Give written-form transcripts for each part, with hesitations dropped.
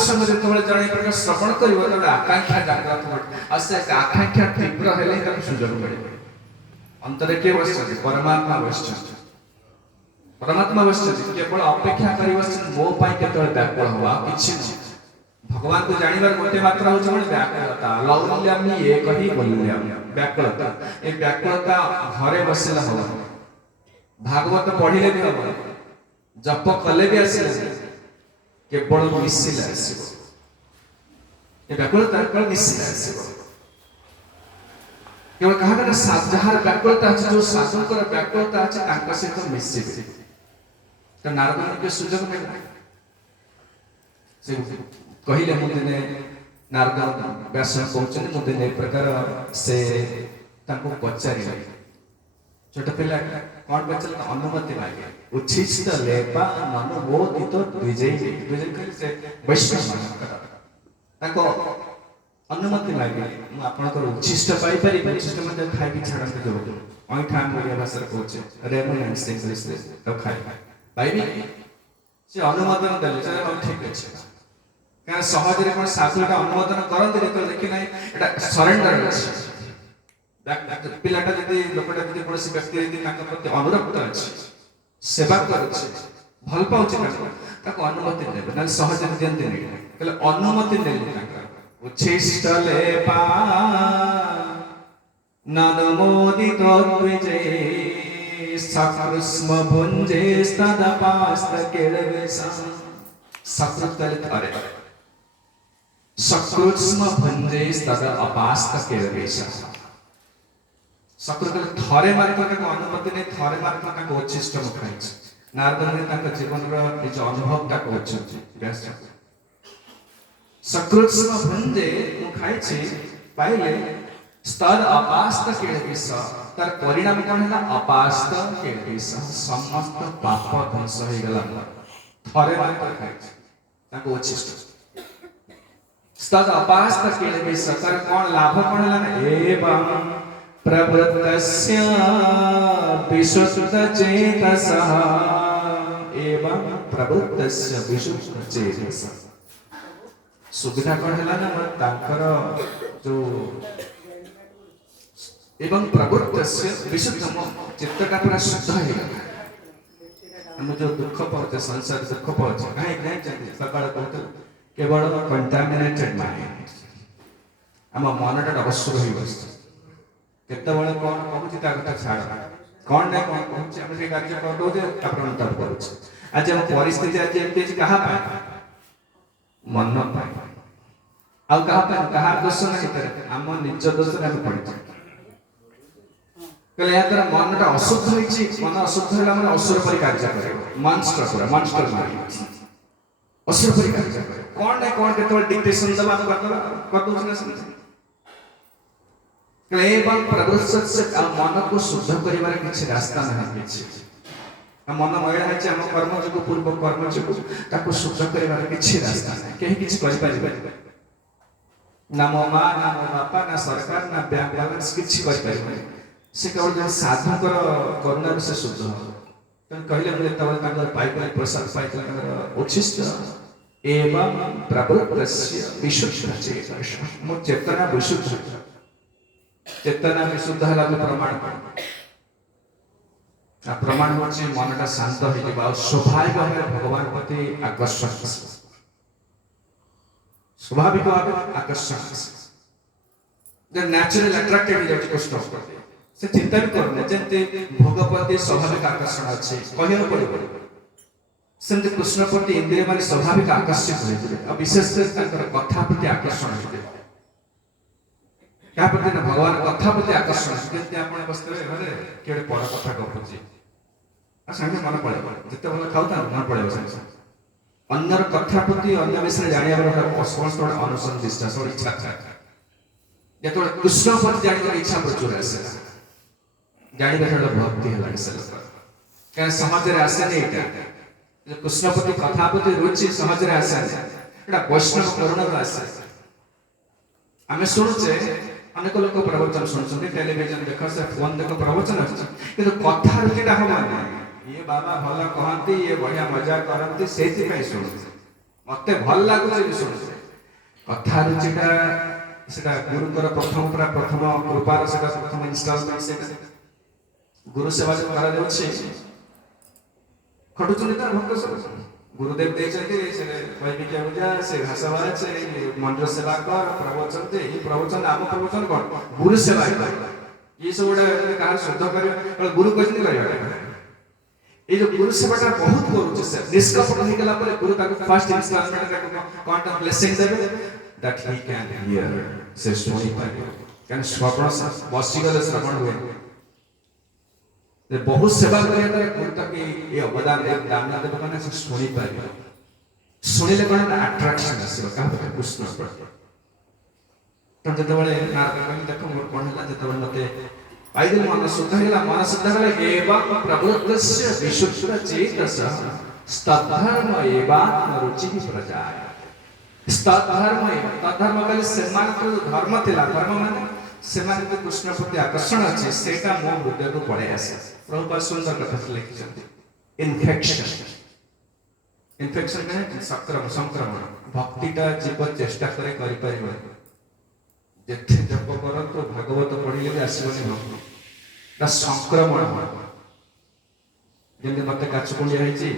समय जो जड़े प्रकार श्रवण कर आकांक्षा जागृत हो आकांक्षा तीव्र हेले सुजोग मिले अंतर किए बस परमात्मा बस परमात्मा बस केवल अपेक्षा कर मो के व्याकुल हवा कि भगवान को जानवर गोटे मात्र हूँ व्याकुलता लौल्यम एक ही मूल्यम व्याकुलता ये व्याकुलता घरे बसले हम भागवत पढ़िले भी हम जप कले भी आसले केवल मिसिले आसो ये व्याकुलता केवल मिसिले आसो केवल कहा जहाँ व्याकुलता अच्छे जो साधुकर व्याकुलता अच्छे सहित मिसिबे तो नारद के सुजोग मिला कहले मुझे नारद व्यास कहते मुझे प्रकार से पचारे छोट पिला कौन पचार अनुमति मांगे उच्छिष्ट लेपा ननुमोदित द्विजयी से वैष्णव अनुमति मांगे मुझे उच्छिष्ट पाई उच्छिष्ट मैं खाई छाड़ते जो अईठा ओडिया भाषा कहे रेमुनेंस इंग्लिश खाई पाइबी से अनुमोदन देले ठीक अच्छे क्या सहजरे कौन साधु अनुमोदन करते तो देखी ना सरेंडर अच्छे पिलाटा जदि लोकटा जदि कौन व्यक्ति यदि प्रति अनुरक्त अच्छे सेवा करुचे भल पाँच अनुमति देवे ना सहज दिखते नहीं अनुमति देली उच्छिष्ट लेपा ननुमोदित द्विजये सकृष्म भुंजे स्तदपास्त केळवेशा सकृत अरे सकृष्म भुंजे स्तदपास्त केळवेशा सकृत थरे मात्र अनुमति नहीं थरे मात्र उच्छिष्ट मुखाई नारद ने जीवन निज अनुभव व्यास सकृष्म भुंजे मुखाई पाइले स्तद अपास्त केळवेश तार परिणाम कौन है अपास्त केळवेश समस्त पाप ध्वंस हो गला थरे मात्र खाई उच्छिष्ट स्तद अपास्त केळवेश तार कौन लाभ कौन है एवं प्रवृत्तस्य विशुद्ध चेतसः एवं प्रवृत्तस्य विशुद्ध चेतसः सुविधा कौन है ना तांकर जो एवं प्रवृत्तस्य विशुद्ध चित्तटा पूरा शुद्ध हो गला हम जो दुख पाते संसार दुख पाते कहीं नहीं जानते सकाळ कहते केवल कंटामिनेटेड माइंड आम मनटा अवश्य रही बस केतबेले कौन कहूँ कथा छाड़ कौन ना कौन कहूँ आम से कार्य कर आज आम परिस्थिति आज एमती क्या मन क्या दोष नहीं आम निज दोष आम पड़े द्वारा मनटा अशुद्ध होती मन अशुद्ध है मैंने असुर पर कार्य कर मॉन्स्टर पूरा मॉन्स्टर माइंड असुर पर कार्य कर कौन ना कौन के डिक्टेशन दबा कर एवं प्रवृत्त से मन को शुद्ध कर किसी रास्ता नहीं मन मैला है कर्म जो पूर्व कर्म जो शुद्ध कर किसी रास्ता नहीं कहीं किसी ना मो माँ ना मो बापा ना सरकार ना बैंक बैलेंस किसी से केवल जो साधुकर करुणा से शुद्ध हम कहले मुझे पाई प्रसाद पाई उच्छिष्ट एवं प्रवृत्तस्य विशुद्ध चेतस मो चेतना विशुद्ध चेतना विशुद्ध है प्रमाण प्रमाण होची मनटा शांत हो स्वाभाविक भाव भगवान प्रति आकर्षण स्वाभाविक भाव आकर्षण जो नेचुरल अट्रैक्टिव हो कृष्ण से चिंता भी करने जमती भोग प्रति स्वाभाविक आकर्षण अच्छे कह पड़े सेमती कृष्ण प्रति इंद्रिय मान स्वाभाविक आकर्षित होते विशेषकर कथा प्रति आकर्षण होते क्या प्रति ना भगवान कथा प्रति आकर्षण जमी आप बसते घरे किए बड़ कथा कहूँ सागे मन पड़े जिते भल खाऊ मन पड़े अन्यर कथा प्रति अन्य विषय जानवर समस्त अनुसरण निष्ठा सब इच्छा था जो कृष्ण प्रति जानवर इच्छा प्रचुर आसे जानवर भक्ति है क्या सहज आसेनि कृष्ण प्रति कथा प्रति रुचि सहज आसे वैष्णव करुण आसे आम शुणुचे अनेक लोक प्रवचन शुणुं टेलीविजन देख से फोन देख प्रवचन कि कथा रुचिटा हम ये बाबा भल कहती ये बढ़िया मजा करती से शुणु मते भल लागुचे शुणुचे कथा रुचिटा सेटा गुरुकर प्रथम कृपार सेटा प्रथम इंस्टॉलमेंट सेटा गुरु सेवा जो करा जाउछे खटुचुनी तार भक्त सब गुरुदेव देचंती से वैदिक पूजा से घासवा से मंदिर सेवा कर प्रवचन दे ई प्रवचन आम प्रवचन कर गुरु सेवा कर ये सब गोटे कहा शुद्ध कर गुरु कहते कर ये जो गुरु सेवाटा बहुत करूचे से निष्कपट हो गला पर गुरु ताको फर्स्ट इंस्टॉलमेंट का क्वांटम ब्लेसिंग देबे दैट ही कैन हियर से सुनी पाए कैन श्रवण बसी गले श्रवण हुए जे बहुत सेवा करिया तारे गुरु तक ये अवदान एक दान देबे माने से सुनी पाए सुनिले कोन अट्रैक्शन आसीबो का कृष्ण पर तब जते बळे नारद कहले देखो मोर कोन हला जते बळे मते आइदिन मन शुद्ध होला एवं प्रवृत्तस्य विशुद्ध चेतस स्तद्धर्म एवात्म रुचि प्रजाय स्तद्धर्म तद्धर्म कहले सेमान को धर्म थिला धर्म माने सेमान को कृष्ण प्रति आकर्षण अछि सेटा मो हृदय को पळे आसे प्रभुपाद सुंदर कथा लिखिछन्ति इन्फेक्शन में संक्रमण भक्तिटा जीव चेष्टा करे करि परिबो जेते जप करतो भागवत पढ़िले भी आसीबनी भक्ति संक्रमण जेंदे मते काचकुंडिया हेची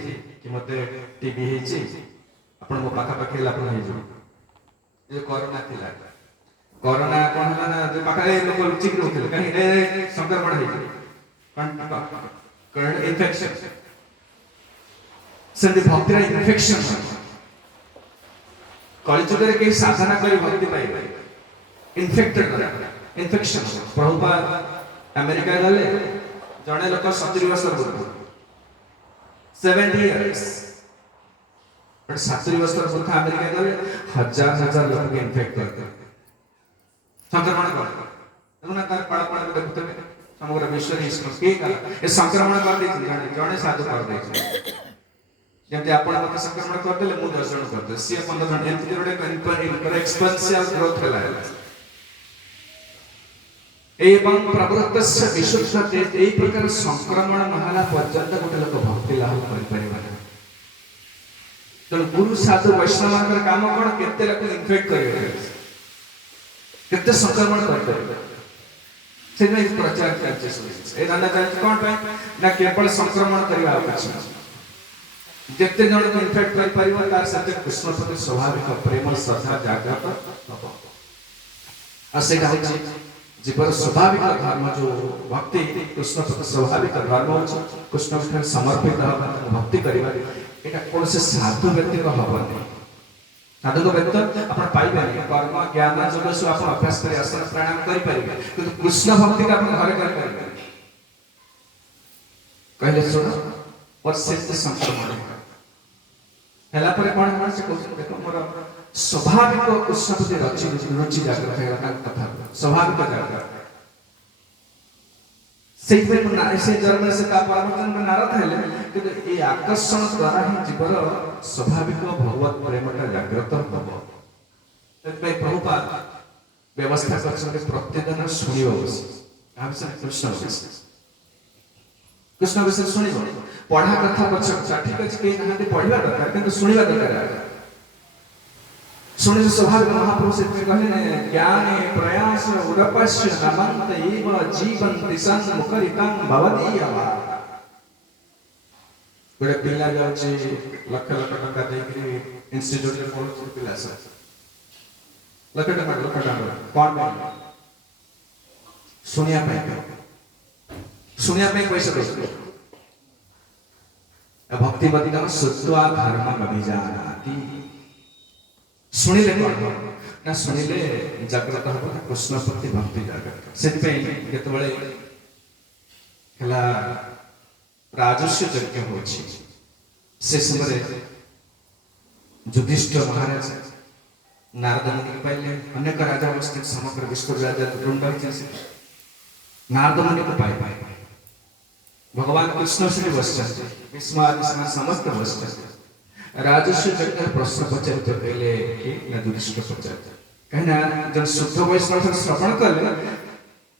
कि मते टीबी हेची आपण मो पाखा पाखे आपण हेजो ये कोरोना थिला कोरोना कोन हला ना जे पाखा लोक चिक रोथिले कहीं रे संक्रमण हेची कर्ण इन्फेक्शन संदे भक्ति इन्फेक्शन कलिजुग रे के साधना करी भक्ति पाइबे इन्फेक्शन प्रभुपाद अमेरिका गले जने लोक 70 वर्ष पूर्व 70 इयर्स बट 70 वर्ष पूर्व अमेरिका गले हजार लोग के इन्फेक्ट करते संक्रमण करते देखुना तार पड़ पड़ देखते समग्र विश्व रे इसको के का ये संक्रमण कर दे जने साधु कर दे जब आपण मत संक्रमण कर देले मु 10 जन करते सी 15 जन एंती जोडे एक्सपेंसिव ग्रोथ होला एवं प्रवृत्तस्य विशुद्धते एई प्रकार संक्रमण नहला पर्यंत गोटे लोक भक्ति लाभ करि परिबा तो गुरु साधु वैष्णव काम कोन केते लोक इन्फेक्ट करिवे केते संक्रमण करते से नै प्रचार करते ए दाना जाय कोन पे ना केवल संक्रमण करिवा अछि जेते जण को इन्फेक्ट करि परिबा तार साथे कृष्ण प्रति स्वाभाविक प्रेम श्रद्धा जागृत हबो आ सेटा होछि जीवन स्वाभाविक धर्म जो भक्ति कृष्ण प्रति स्वाभाविक धर्म हो कृष्ण के समर्पित भक्ति करिबा एटा कोन से साधु व्यक्ति को हबनी साधु को व्यक्ति अपन पाइबा कर्म ज्ञान जब से अपन अभ्यास करी आसन प्राणायाम करि परिबा किंतु कृष्ण भक्ति का अपन घरे करि परिबा कहले सुनो और सिद्ध संक्रमण हला पर कोन मन से कहू देखो मोर स्वाभाविक कृष्ण प्रति रुचि जागृत है कथा स्वाभाविक जागृत से जन्म से परिवर्तन में नारद है किंतु ये आकर्षण द्वारा ही जीवन स्वाभाविक भगवत प्रेमटा जागृत हबो तत्पय प्रभुपाद व्यवस्था करछन प्रतिदिन सुनिबो आबसे कृष्ण विषय सुनिबो पढ़ा कथा पछ ठीक अछि के नहाते पढ़िबा दरकार किंतु सुनिबा दरकार सुनिले स्वाभाविक महाप्रभु से कहले ने ज्ञान प्रयास उदपश्य नमन्त एव जीवन्ति सन्मुखरितं भवदीयवा गोटे पिला जाउची लक्ष टका देके इंस्टीट्यूट रे पढुची पिला सब लक्ष टका कोन सुनिया पे पैसा दे भक्ति बदिना शुद्धा धर्म अभिजानाति सुनिले ना सुनिले जागृत हो कृष्ण प्रति भक्ति जागृत से केतबळे हला राजस्व यज्ञ होछि से समय युधिष्ठिर महाराज नारद मुनि पाइले अनेक राजा अवस्थित समग्र विश्व राजा वृंद नारद मुनि को पाए भगवान कृष्ण से बसते भीष्म आदि समस्त बसते राजस्व यज्ञ प्रश्न पचारित कहले कि ना युधिष्ठिर पचार कहना जब शुद्ध वैष्णव श्रवण कले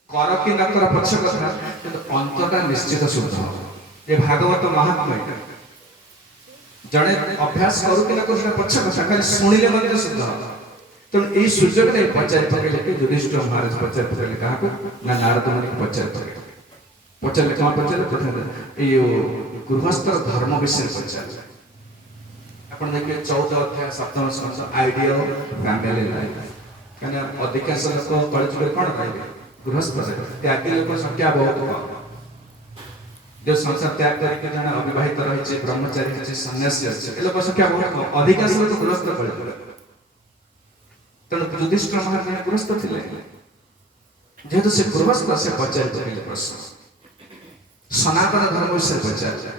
कर कि न कर पक्ष कथा किंतु अंतटा निश्चित शुद्ध ये भागवत महात्म्य जड़े अभ्यास करू कि ना करू पक्ष कथा खाली शुणिले मध्य शुद्ध हम तेणु यही सुजोग नहीं पचारि पकड़े कि युधिष्ठिर महाराज पचारि पकड़े क्या ना नारद मुनि पचारि पचारे क्या पचारे ये गृहस्थ धर्म विषय पचारे आप देखिए 14 अध्याय 7 स्कंद आइडिया फैमिली लाइफ कहीं अधिकांश लोक कलजुग कौन रहे गृहस्थ त्यागी लोक संख्या बहुत कम जो संसार त्याग करके जन अविवाहित रही ब्रह्मचारी अच्छे सन्यासी अच्छे लोक संख्या बहुत कम अधिकांश लोक गृहस्थ कलजुग तेणु युधिष्ठिर महाराज गृहस्थ थे जेहेतु से गृहस्थ से पचारे प्रश्न सनातन धर्म विषय पचारे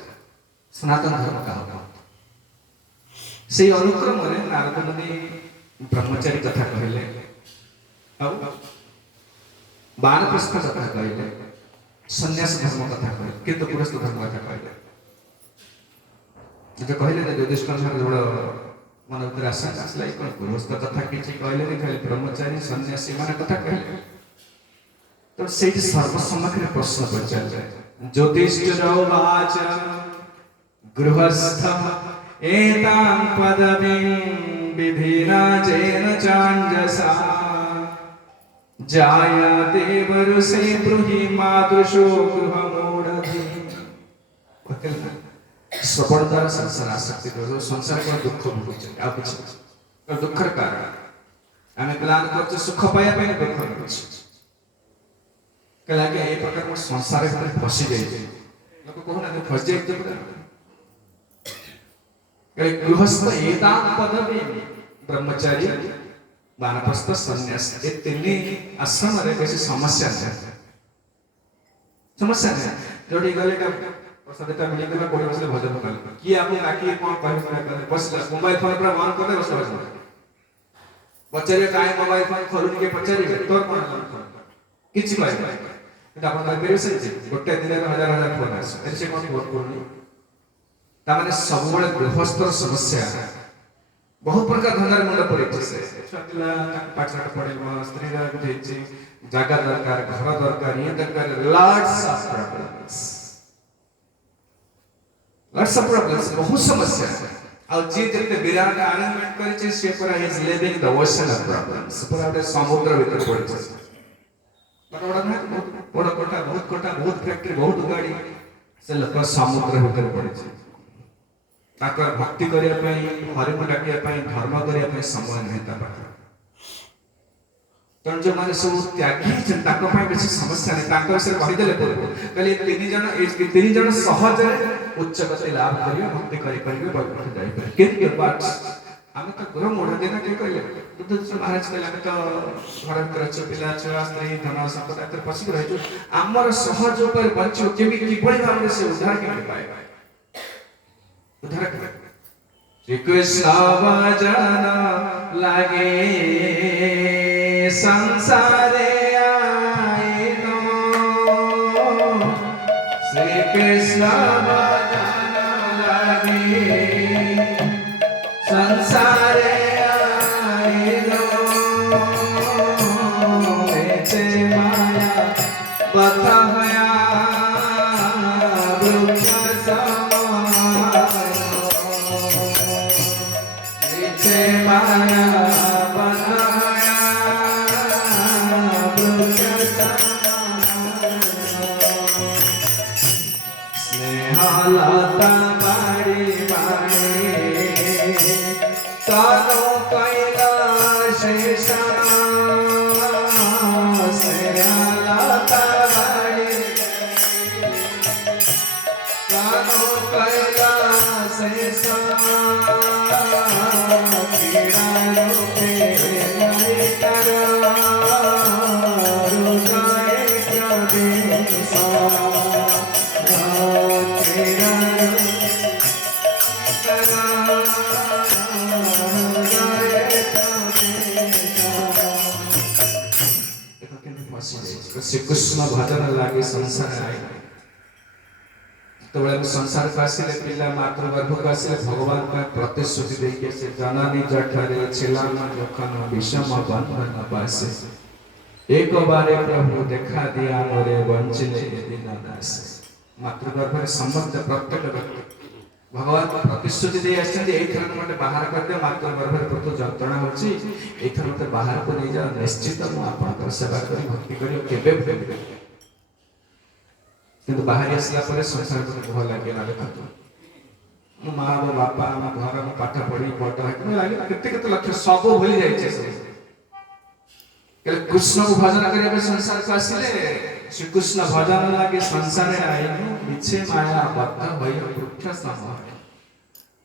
सनातन धर्म क्या से अनुक्रम में नारद मुनि ब्रह्मचारी कथा कहले बानप्रस्थ कथा कहले सन्यास धर्म कथा कहले किंतु गृहस्थ धर्म कथा कहले जो कहले युधिष्ठिर महाराज मन भीतर आशंका आसला कौन गृहस्थ कथा किसी कहले नहीं खाली ब्रह्मचारी सन्यासी मान कथा कहले तो से सर्वसम्मुखें प्रश्न पचारे ज्योतिष्ठिर उवाच गृहस्थ एतां पदवीं विधिना जेन चाञ्जसा जायते वरुषे ब्रूहि मातृशो गृहमूढधि श्रवण द्वारा संसार आसक्ति जो संसार को दुख भोगुचे आ कुछ दुखर कारण आमे प्लान करछ सुख पाया पे दुख भोगुचे कला के ए प्रकार में संसार में फसी जाई लोग कहना कि फस जाई तो गृहस्थ एतां पदवी ब्रह्मचारी वानप्रस्थ सन्यास ये तीन आश्रम रे किसी समस्या नहीं जोड़ी गले का प्रसादता मिले के कोड़ी बसले भजन कर कि आपको आकी कोन कहै बस मोबाइल फोन पर ऑन कर बस पचारे काय मोबाइल फोन खोलुनी के पचारे तोर कोन किछि कहै କିନ୍ତୁ ଆପଣ କହିପାରିବେ ଗୋଟେ ଦିନରେ ହଜାର ହଜାର ଫୋନ୍ ଆସେ ସେ କ'ଣ ଫୋନ୍ କରୁନି ତାମାନେ ସବୁବେଳେ ଗୃହସ୍ଥର ସମସ୍ୟା ବହୁତ ପ୍ରକାର ଧନ୍ଦାରେ ମୁଣ୍ଡ ପଡ଼ିଛି ସେ ଛୁଆ ପିଲା ପାଠ ପଢ଼ିବ ସ୍ତ୍ରୀର ହେଇଛି ଜାଗା ଦରକାର ଘର ଦରକାର ଇଏ ଦରକାର ଲଟ୍ସ ଅଫ୍ ପ୍ରବ୍ଲେମ୍ସ ବହୁତ ସମସ୍ୟା ଆଉ ଯିଏ ଯେତେ ବିରାଟ ଆରେଞ୍ଜମେଣ୍ଟ କରିଛି ସେ ପୁରା ଇଜ ଲିଭିଂ ଦ ଓशन ଅଫ୍ ପ୍ରବ୍ଲେମ୍ସ ପୁରା ଗୋଟେ ସମୁଦ୍ର ଭିତରେ ପଡ଼ିଛି बड़ कोटा बहुत फैक्ट्री बहुत गाड़ी से लोक समुद्र भीतर पड़े भक्ति करने हरिम डाकिया धर्म करने समय नहीं तेणु जो मैंने सब त्यागी बेसी समस्या नहीं विषय कहीदेले कहले तीन जन सहज उच्च गति लाभ कर भक्ति करें आम तो गृह मूढ़ देना किए कहले युधिष्ठिर महाराज कहले आम तो घर भीतर अच्छे पिला छुआ स्त्री धन संपदा पशिक रही आमर सहज उपर बंचो केमी किभଳି भाव से उद्धार के पाए उद्धार के श्री कृष्ण भजन लागे संसारे आए नो श्री कृष्ण भजन लागे संसारे आइलो एचे माया बताया वृक्ष समायो एचे माया बताया वृक्ष समायो स्नेहलता बाड़ी बाड़ी तानो कैलाशेशा सेयालता बाड़ी तानो कैलाशेशा पीड़ा रूपे नितर हृदय प्रदेशा श्री कृष्ण भजन लागे संसार आए तो संसार को आसिले पिला मातृगर्भ को आसिले भगवान का प्रतिश्रुति देके से जननी जठरे छिलाम जखन विषम बंधन पासे एक बारे प्रभु देखा दिया मोरे वंचिले दिन दास मातृगर्भ में समस्त प्रत्येक व्यक्ति भगवान प्रतिश्रुति दे आछन एई थर मते बाहर कर दे मात्र गर्भर पुत्र जंत्रणा होची एई थर मते बाहर को नै जा निश्चित मु आपन सेवा करी भक्ति करी केबे भूलि किंतु बाहर आसला पर संसार को भल लागे ना देखतो मो मां मो बापा मो घर मो पाठ पढ़ी बड़ है लागे केते केते लक्ष्य सब भूलि जाय छे कृष्ण को भजन करिया संसार को आसिले श्री कृष्ण भजन लागे संसार आइनु मिछे माया बद्ध होई वृक्ष सम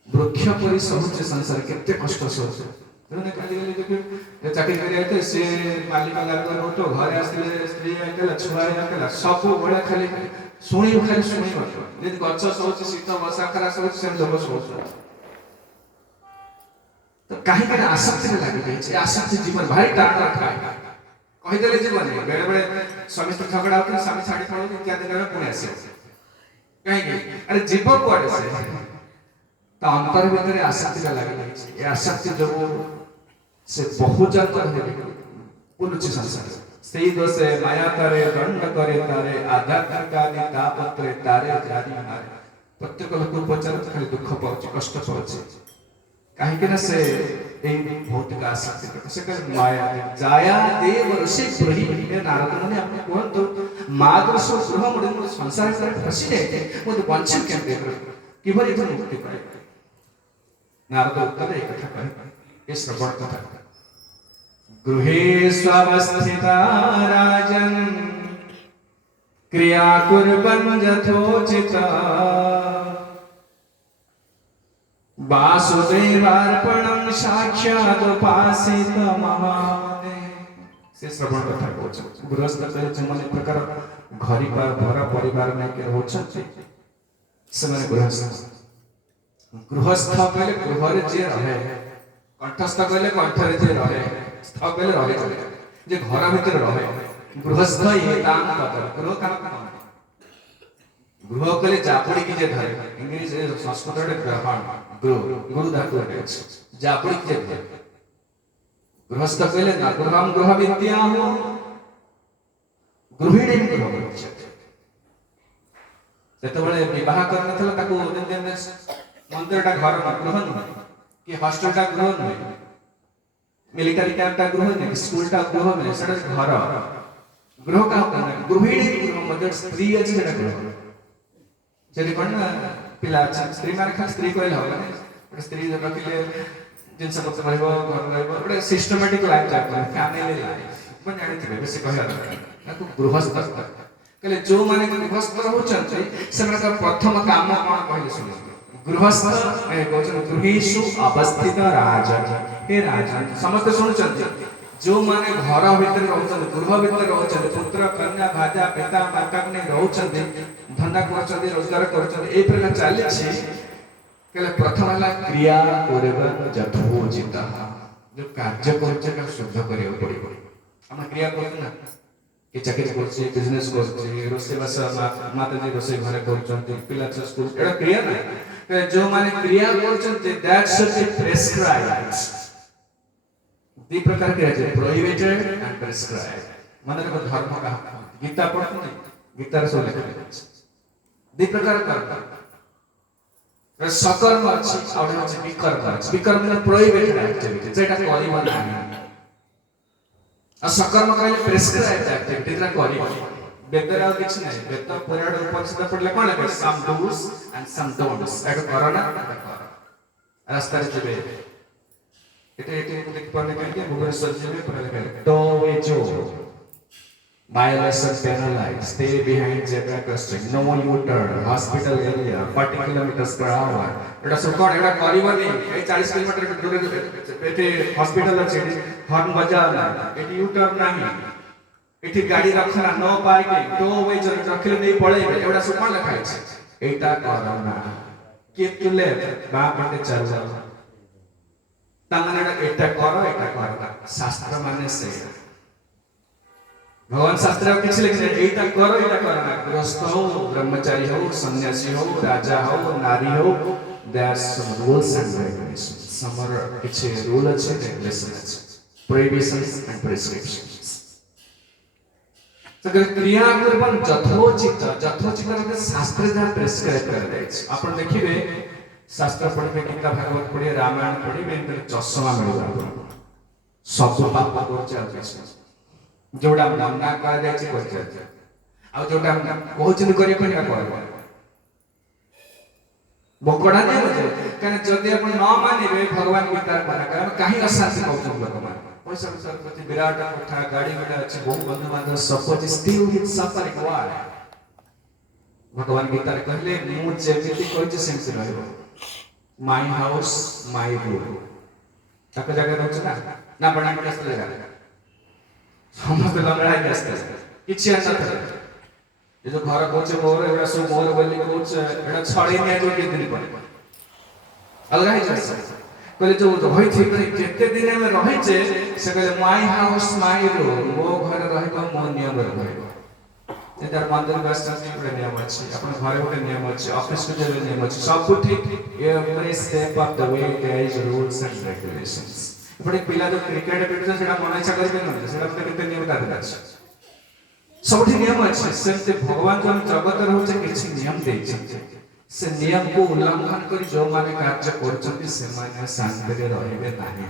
वृक्ष परि सहुचे संसार केते कष्ट सोच तने काली गली देखि चाकरी करिया तो से मालिक लागो रोटो घर आसिले स्त्री आकेला छुआ आकेला सब बड़ा खाली सुनी मत जे गच्छ सोच शीत वर्षा खरा सोच से लोग सोच तो काहे के आसक्ति लागि जाय छै आसक्ति जीवन भारी टाण रखा कहिदेले जीवन बेले बेले स्वामी तो झगड़ा होते स्वामी छाड़ी पड़ो इत्यादि करे पुणे आसे काहे के अरे जीव कोडे से तो अंतर भीतर आसक्ति लागि जाय छै ए आसक्ति जो से बहुत जंतर है पुलुची संसार सेई दोषे माया करे दंड करे तारे आध्यात्मिक आदि तापत्रे तारे जारी मारे प्रत्येक लोक उपचार खाली दुख पाउछ कष्ट पाउछ काहे के ना से ए भौतिक आसक्ति से कर माया जाया देव ऋषि प्रहि ए नारद मुनि आपने कहतो मादृश गृह मुनि संसार करे फसी जाए मोद वंचित केमते किभरि तो मुक्ति पाए नारद उत्तर एक कथा कहे ए श्रवण कथा गृहे स्वावस्थिता राजन् क्रिया कुर्वन् यथोचिता वासुदेवार्पणं साक्षादुपासित महाने से श्रवण कथा कहछ गृहस्थ कहे जमने प्रकार घरी पर घर परिवार में के रहछथि समय गृहस्थ कहले गृहरे जे रहे कंठस्थ कहले कंठरे जे रहे स्थ कहले रहे जे घर भीतर रहे गृहस्थ ये काम पद गृह काम गृह कहले जापड़ी की जे धरे इंग्लिश संस्कृत रे ग्रहण गृह गुरु धातु रे जापड़ी की जे धरे गृहस्थ कहले ना गृहम गृह विद्या हो गृहिणी गृह जते बळे विवाह करन थला ताको मंदिर टा घर गृह न कि हॉस्टल टा गृह न मिलिटरी कैंप टा गृह न स्कूल टा गृह न सेटा घर गृह का करना गृहिणी गृह मध्य स्त्री अछि सेटा गृह जदि कोन पिला स्त्री माने खास स्त्री कहले हो स्त्री जब रखिले जिन सब तो रहबो घर रहबो बड़े सिस्टमैटिक लाइफ जाय फैमिली लाइफ मन जानि थे बेसी कहया ताको गृहस्थ कहले जो माने गृहस्थ रहउछन सेमरा का प्रथम काम कोन कहले सुनो गृहस्थ कहउछन गृहेषु अवस्थित राजन हे राजन समस्त सुनछन जो माने घर भीतर रहउछन गृह भीतर रहउछन पुत्र कन्या भाजा पिता माता ने रहउछन धंधा करछन रोजगार करछन ए प्रकार चाले छी कहले प्रथम हला क्रिया करबा यथोचित जो कार्य करछ का शुद्ध करियो पड़िबो हम क्रिया करछ ना कि चाकरी करछ बिजनेस करछ रोसे बस माता जी रोसे घरे करछन पिला स्कूल एटा क्रिया ना जो माने क्रिया करछन दैट शुड बी प्रेस्क्राइब्ड दी प्रकार के है प्रोहिबिटेड एंड प्रेस्क्राइब्ड मन रे धर्म का गीता पढ़ते गीता रे सब लिखा है दी प्रकार कर सकर्म अछि और अछि विकर्म अछि विकर्म मतलब प्रोहिबिटेड एक्टिविटी जेटा करिबा नाही आ सकर्म कहले प्रेस्क्राइब्ड एक्टिविटी जेटा करिबा बेतर और किछ नाही बेत पुराण उपनिषद पढ़ले कोन है सम डूस एंड सम डोंट्स एटा करना रास्ता रे जेबे एटे लिख पढ़ने के भुवनेश्वर जी में पढ़ले गए तो वे जो violation penalized stay behind zebra crossing no you turn hospital area 40 kilometers per hour एटा सब कोन एटा करिवनी ए 40 किलोमीटर दूर एटे हॉस्पिटल अछि हॉर्न बजा ना एटी यू टर्न नाही एटी गाड़ी रखना नो पार्किंग तो वे जो रखले नहीं पड़े एटा सब कोन लिखा छै एटा करना के तुले बा पटे चल जा तमने एटा करना शास्त्र माने से भगवान शास्त्र में किछ लिखे एटा करो एटा करना गृहस्थ हो ब्रह्मचारी हो सन्यासी हो राजा हो नारी हो there some rules and regulations समर किछ रूल अछि रेगुलेशन अछि प्रोहिबिशंस एंड प्रिस्क्रिप्शंस तो क्रिया करबन यथोचित मतलब शास्त्र जा प्रेस्क्राइब कर दै छै अपन देखिबे शास्त्र पढ़े गीता भागवत पढ़े रामायण पढ़े चषमा मिल सब पाप कर जोड़ा मना कर जोटा कहते कर बकड़ा नहीं हो जाए कारण जदि आप न मानिबे भगवान गीता मना कर कहीं अशांति कहते लोक मान पैसा पैसा प्रति विराट कोठा गाड़ी घोड़ा अच्छे बहु बंधु बांधव सब कुछ स्टिल विथ सफरिंग व्हाई भगवान गीता रे कहले मु जेमिति कहते सेमति रहबो माय हाउस माय रूल ताक जगह रहछ ना बना के असले जगह समस्त लंगड़ा के असले किछि अन्य ये जो घर कोचे मोर एरा सो मोर बोली कोच एटा छड़ी ने जो के दिन पर अलग है जैसे कहले जो रही थी पर केते दिन में रही छे से कहले माय हाउस माय रूम मो घर रहबो मो नियम रहबो एदार मंदिर वास्तव में नियम अछि अपन घर गोटे नियम अछि ऑफिस के जो नियम अछि सब ठीक every step of the way there is rules and regulations बड़े पिला जो क्रिकेट खेलुछ सेटा मन इच्छा करबे न सेटा केते नियम काट अछि सबठी नियम अच्छे सेमते भगवान जो जगत रहउचे किछि नियम देइछे से नियम को उल्लंघन करी जो माने कार्य करछन्ति से माने शांति रे रहबे नाही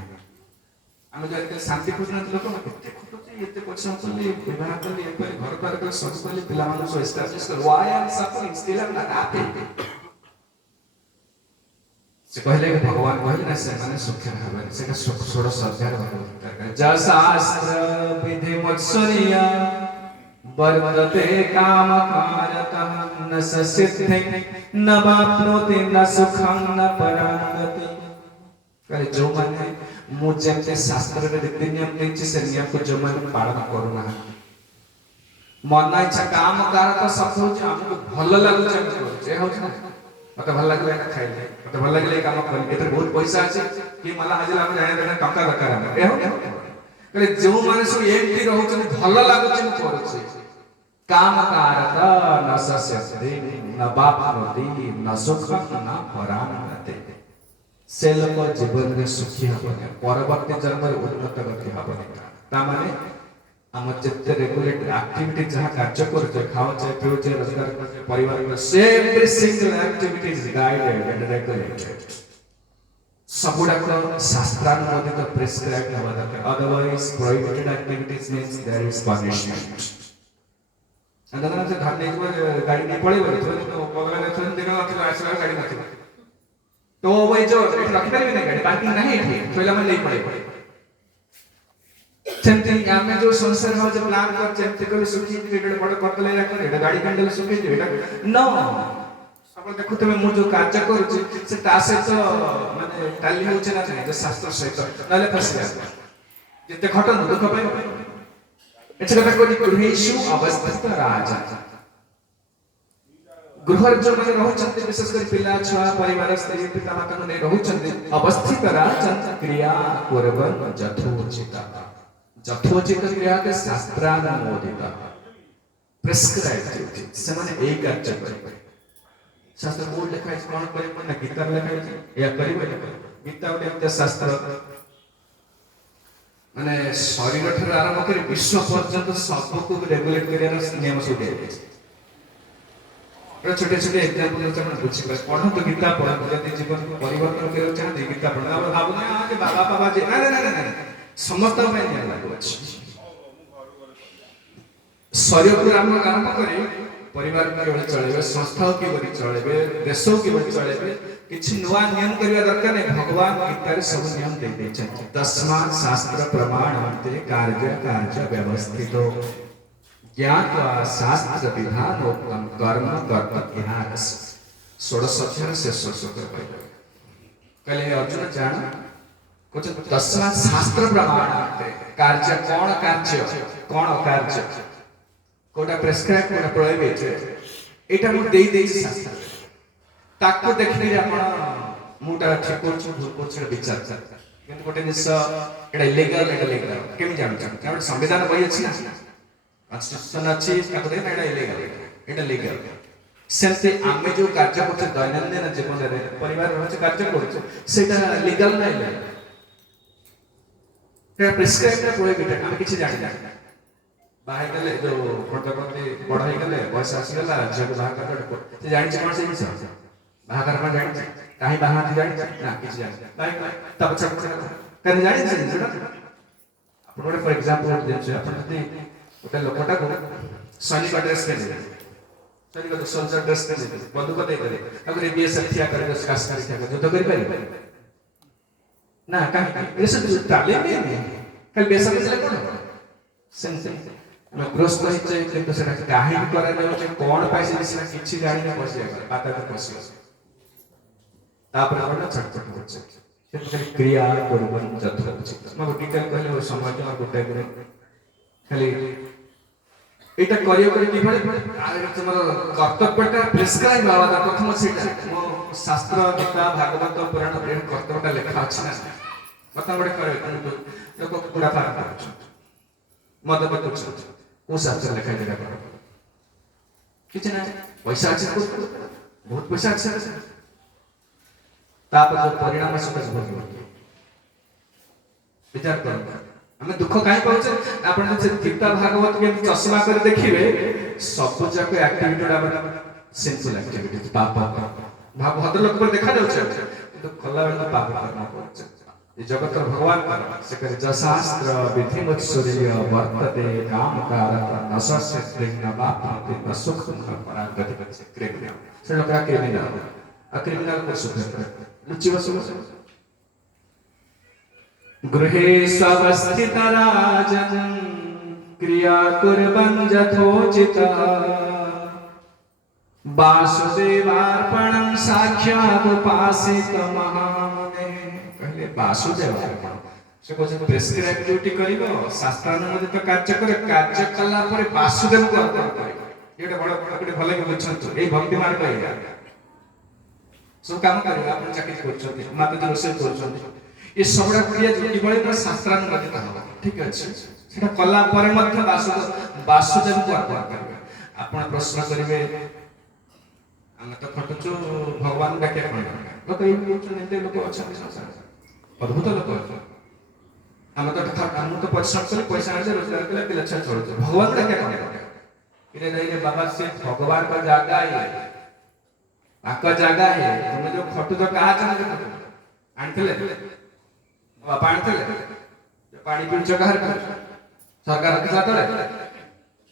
हम जते शांति खोजन लोक केते खोजते एते परिश्रम करली विवाह करली एक घर कर सब करली पिला मानु सो एस्टैब्लिश कर why I am suffering still I am not happy से कहले कि भगवान कहले ना से माने सुख रहबे से सुख छोड़ सध्या रहबे जशास्त्र विधि मत्सरिया वर्तते काम कारतः न सिद्धि न वाप्नोति न सुखं न परागति करे जो माने मु जेते शास्त्र रे रीति नियम देछि से नियम को जो माने पालन करू ना मन इच्छा काम कारक सब हो हमको भल लागु जे हो मते भल लागले ना खाइले मते भल लागले काम कर एते बहुत पैसा अछि कि मला आज लाग जाने देना टका दरकार ए हो करे जो माने सो एमटी रहउछ भल लागु जे करू काम कारक न सस्यते न वाप्नोति न सुखं न परागति से लोक जीवन में सुखी हबने परवर्ती जन्म रे उन्नत गति हबने ता माने हम जते रेगुलेट एक्टिविटी जहां कार्य करते खाओ चाहे पियो चाहे रोजगार करते परिवार में every single activity is guided and regulated सबुड़ा को शास्त्रानुमोदित प्रिस्क्राइब्ड हवा दरकार otherwise prohibited activities means there is punishment अंदर से घर नहीं गाड़ी नहीं पड़े बोले तो बगल में थोड़ी देर में आसला गाड़ी नहीं तो वो जो रखी पारे नहीं गाड़ी पार्किंग नहीं है थोड़ा में नहीं पड़े सेमती हमें जो संसार में जो प्लान कर सेमती को सुखी क्रेडिट बड़ कर ले रख एटा गाड़ी कैंडल सुखी एटा नो सब देखो तमे मु जो कार्य करू से ता से तो माने टाली होछ ना नहीं जो शास्त्र सहित नाले फसिया जते घटन दुख पाए एछ कथा कोनी गृहेषु अवस्थित राजा गृहर जो माने रहउछन्ते विशेष कर पिला छुआ परिवार स्त्री पिता माता ने रहउछन्ते अवस्थित राजा क्रिया करबन जथोचित जथोचित क्रिया के शास्त्रानुमोदित प्रिस्क्राइब्ड से माने एक कार्य करे शास्त्र बोर्ड लिखा है कोन करे कोन गीता लिखा है या करिवे गीता उते शास्त्र माने शरीर ठर आरंभ कर विश्व पर्यंत सब को रेगुलेट करियार नियम सब दिया छोटे छोटे एग्जांपल से हम बुझी पास पढ़ो तो गीता पढ़ो जति जीवन को परिवर्तन करे चाहते गीता पढ़ो अब भाबो ना जे बाबा बाबा जे ना समस्त में नियम लागू अछि शरीर को आरंभ करे परिवार के चलेबे संस्था के बड़ी चलेबे देशों के बड़ी चलेबे किछि नवा नियम करिया दरकार नै भगवान गीता रे सब नियम दे दै छै तस्मात् शास्त्र प्रमाणान्ते कार्य व्यवस्थितो ज्ञात्वा शास्त्र विधानोक्तं कर्म कर्तव्य इहारस षोडश अध्याय से श्लोक पाइबे कहले अर्जुन जान कुछ तस्मात् शास्त्र प्रमाणान्ते कार्य कोन कार्य कोटा प्रेस्क्राइब कोटा प्रोहिबिटेड एटा मु देई देई शास्त्र ताको देखले आपण मुटा ठीक करछु भूल करछु विचार किंतु कोटे निस एटा इलीगल केम जान कारण संविधान बही अछि ना कॉन्स्टिट्यूशन अछि ताको देना एटा इलीगल एटा लीगल सेंते आमे जो कार्य करछु दैनंदिन जीवन रे परिवार रहछ कार्य करछु सेटा लीगल नै एटा प्रिस्क्राइब प्रोहिबिटेड हम किछि जानि ना बाहे गले जो फटकते पढ़ाई गले पैसा आसी गला जग बाहा कर से जानि छै कोन से बाहा कर जानि କାହିଁ ବାହାନ୍ତି ଜାଣିଛି ନା କିଛି ଜାଣିଛି ତା ପଛରେ କାହିଁ ଜାଣିଛି ଜିନିଷଟା ଆପଣ ଗୋଟେ ଫର ଏକ୍ସାମ୍ପଲ ଗୋଟେ ଜିନିଷ ଆପଣ ଯଦି ଗୋଟେ ଲୋକଟାକୁ ସୈନିକ ଡ୍ରେସ୍ ଦେବେ ସୈନିକ ସୋଲଜର ଡ୍ରେସ୍ ଦେବେ ବନ୍ଧୁକ ଦେଇଦେବେ ତାକୁ ବିଏସ୍ଏଫ୍ ଠିଆ କରିବେ କାଶ୍ମୀର ଠିଆ କରି ଯୁଦ୍ଧ କରିପାରିବେ ନା କାହିଁକି ତାଲିମ ଖାଲି ବେଶ ବୁଝିଲେ କ'ଣ ସେମିତି ଆମେ ଗ୍ରସ୍ତ ହେଇଛେ କିନ୍ତୁ ସେଟା କାହିଁକି କରାଯାଉଛି କ'ଣ ପାଇଁ ସେଟା କିଛି ଜାଣିନେ ବସିବା ପାଦରେ ବସିବ ତାପରେ କ'ଣ ଛଟପଟ କରୁଛେ ସେ ଖାଲି କ୍ରିୟା କରିବନି ଯଥୋଚିତ ମୁଁ ଡିଟେଲ କହିଲେ ମୋର ସମୟ ତ ଗୋଟାଏ ଦିନ ଖାଲି ଏଇଟା କରିବାକୁ କିଭଳି ତୁମର କର୍ତ୍ତବ୍ୟଟା ପ୍ରେସ୍କ୍ରାଇବ୍ ହେବା ଦରକାର ପ୍ରଥମ ସେଇଟା ମୋ ଶାସ୍ତ୍ର ଗୀତା ଭାଗବତ ପୁରାଣ କର୍ତ୍ତବ୍ୟଟା ଲେଖା ଅଛି ନା ବର୍ତ୍ତମାନ ଗୋଟେ କହିବେ ଲୋକ କୁକୁଡ଼ା ଫାର୍ମ କରୁଛନ୍ତି ମଦ ପିଉଛନ୍ତି କୋଉ ଶାସ୍ତ୍ର ଲେଖା ହେଇଛି କର କିଛି ନାହିଁ ପଇସା ଅଛି ବହୁତ ପଇସା ଅଛି ତାପରେ ଯୋଉ ପରିଣାମ ସେଟା ଭୋଗିବ ବିଚାର କରନ୍ତୁ ଆମେ ଦୁଃଖ କାହିଁ ପାଉଛେ ଆପଣ ଯଦି ଗୀତା ଭାଗବତ କେମିତି ଚଷମା କରି ଦେଖିବେ ସବୁ ଯାକ ଆକ୍ଟିଭିଟି ସିମ୍ପଲ ଆକ୍ଟିଭିଟି ପାପ ଭଦ୍ରଲୋକ ପରେ ଦେଖାଯାଉଛି କିନ୍ତୁ କଲାବେଳେ ପାପ କର୍ମ କରୁଛେ ଜଗତର ଭଗବାନ ସେ କରେ ଯଶାସ୍ତ୍ର ବିଧିମତ୍ସୂର୍ୟ ବର୍ତ୍ତତେ କାମକାରକ ନଶସ୍ୟ ବାପାତେ ସୁଖ ପରାଗତି ସେ କ୍ରିମିନାଲ ସେ ଲୋକ କ୍ରିମିନାଲ କ୍ରିମିନାଲ को सुख लुचि बस गृहे स्वस्थित राजन क्रिया कुर्वन् यथोचिता वासुदेवार्पणं साक्षादुपासित महामुने कहले वासुदेव से को प्रेस्क्राइब ड्यूटी करिवो शास्त्रानुमोदित कार्य करे कार्य कला पर वासुदेव को अर्पण करिवो एटा बड़ बड़ भले के बुझंतु ए भक्ति मार्ग है सब काम करिवो आपण चाकरी करछथि माते रोषे करछथि ए सबडा क्रिया जोटी बळे पर शास्त्रानुमोदित हो ठीक अछि सेटा कला पर मध्य वासुदेव को अर्पण करिवो आपण प्रश्न करिवे ଆମେ ତ ଖଟୁଛୁ ଭଗବାନ ଡାକିବା କ'ଣ ଲୋକ ଏଇ ଏତେ ଲୋକ ଅଛନ୍ତି ସଂସାରରେ ଅଦ୍ଭୁତ ଲୋକ ଆମେ ତ ମୁଁ ତ ପରିଶ୍ରମ କରି ପଇସା ଆଣିଲେ ରୋଜଗାର କଲେ ପିଲା ଛୁଆ ଚଳୁଛୁ ଭଗବାନ ଡାକିବା କ'ଣ ଇରେ ନାଇଁ ବାବା ସେ ଭଗବାନଙ୍କ ଜାଗା ତାଙ୍କ ଜାଗା ତମେ ଯୋଉ ଖଟୁଛ କାହା ଜାଗାରେ ଆଣିଥିଲେ ବାପା ଆଣିଥିଲେ ପାଣି ପିଉଛ କାହାର ସରକାର ରଖିଥିଲା ତଳେ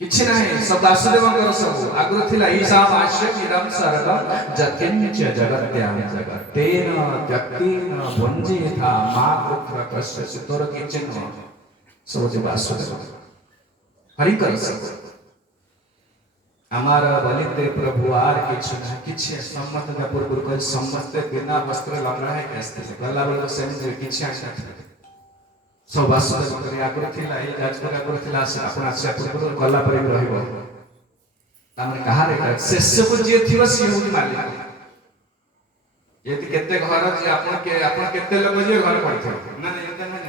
किछि नाही सब वासुदेवଙ୍କର ସବୁ ଆଗରୁ ଥିଲା ଈଶା ଭାଷ୍ୟ ଇଦଂ ସର୍ଗଂ ଯତ୍କିଞ୍ଚ ଜଗତ୍ୟାଂ ଜଗତେନ ବ୍ୟକ୍ତିନ ଭଞ୍ଜିଥା ମା ପୁତ୍ର କस्य ସୁତର କିଛି ନୁହଁ ସବୁ ଯେ ବାସୁଦେବ ହରିଙ୍କର ସବୁ ଆମର ବଲିତେ ପ୍ରଭୁ ଆର କିଛି ସମସ୍ତେ ପୂର୍ବରୁ କହି ସମସ୍ତେ ବିନା ବସ୍ତ୍ର ଲଙ୍ଗଳା ହେଇକି ଆସିଥିଲେ ଗଲା ବେଳକୁ ସେମିତି କିଛି ଆସିନଥିଲେ सब वासुदेव आगुरी थिला ए जाजपुर आगुरी थिला आपण आसे पूर्व गला पर रहइबो तामने कहा रे शेष को जे थिबो सी होई मालिक यदि केते घर जे आपण केते लोक जे घर पड़थो ना ना एता ना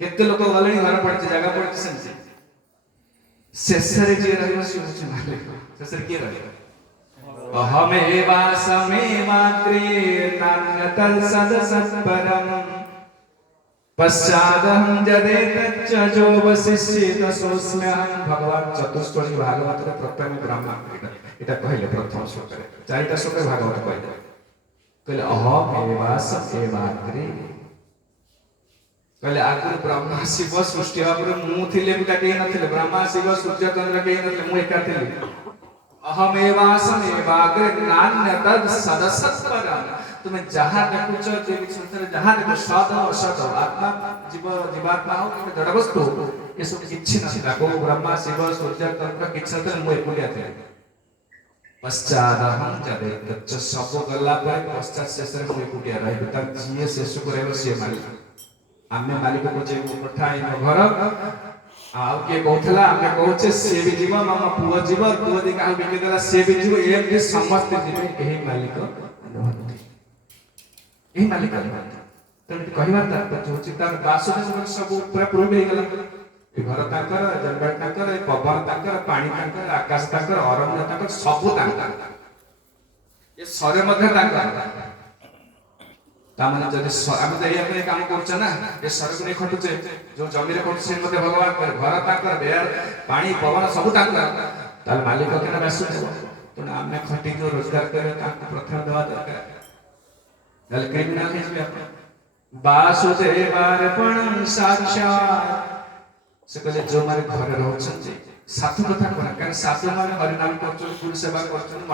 केते लोक गलेनी घर पड़छ जगह पड़छ सेंसे शेष रे जे रहइबो सी होई मालिक शेष रे के रहइबो अहमेवा समेवात्रे नान्यतल सदसत्परम पश्चादहं जदेतच्च जो वशिष्येत सोस्म्यहं भगवान चतुष्टोणी भागवत रे प्रथम ब्रह्मा एटा कहले प्रथम श्लोक रे चारिटा श्लोक भागवत कहले अहमेवास एवाग्रे कहले आगुर ब्रह्मा शिव सृष्टि अपर मु थिले बिटा के नथिले ब्रह्मा शिव सूर्य चंद्र के नथिले मु एका थिले अहमेवास एवाग्रे नान्य तद सदसत्परम तुम्हें जहाँ देखुच जे संसार जहाँ देखो सद असद आत्मा जीव जीवात्मा हो कि जड़ वस्तु ये सब किछि नथिला को ब्रह्मा शिव सूर्य चंद्र किछि नथिले मु एकुलिया थे पश्चात हम जदे तच्च सब गला पर पश्चात शेष रे मु एकुलिया रहि त जिए शेष को रहबो से मालिक आमे मालिक को जे पठाई न घर आउ के कहथला आमे कहूचे से भी जीव मामा पुओ जीव पुओ दे का बिके देला से भी जीव एम समस्त जीव एही मालिक यही मालिक तेणु कहबार तात्पर्य होची तार वासुदेव सब पूरा प्रूव हो गला ए घर ताकर जंगल ताकर ए पवन ताकर पानी ताकर आकाश ताकर अरण्य ताकर सब ताकर ये सरे मध्ये ताकर तामने जदि हम तो एया काम करछ ना ए सरे को नै खटुचे जो जमी रे खटुचे मध्ये भगवान घर ताकर बेर पानी पवन सब ताकर ताल मालिक केना वासुदेव तेणु आमे खटी जो रोजगार करे ताको प्रथम देवा दरकार ତାହେଲେ କ୍ରିମିନାଲ ହେଇଯିବେ ଆପଣ। ବାସୁଦେବାର୍ପଣଂ ସାକ୍ଷାତ୍ ସେ କହିଲେ ଯୋଉମାନେ ଘରେ ରହୁଛନ୍ତି ସାଧୁ କଥା କହନା, କାରଣ ସାଧୁ ମାନେ ହରିନାମ କରୁଛନ୍ତି, ଗୁରୁ ସେବା କରୁଛନ୍ତି,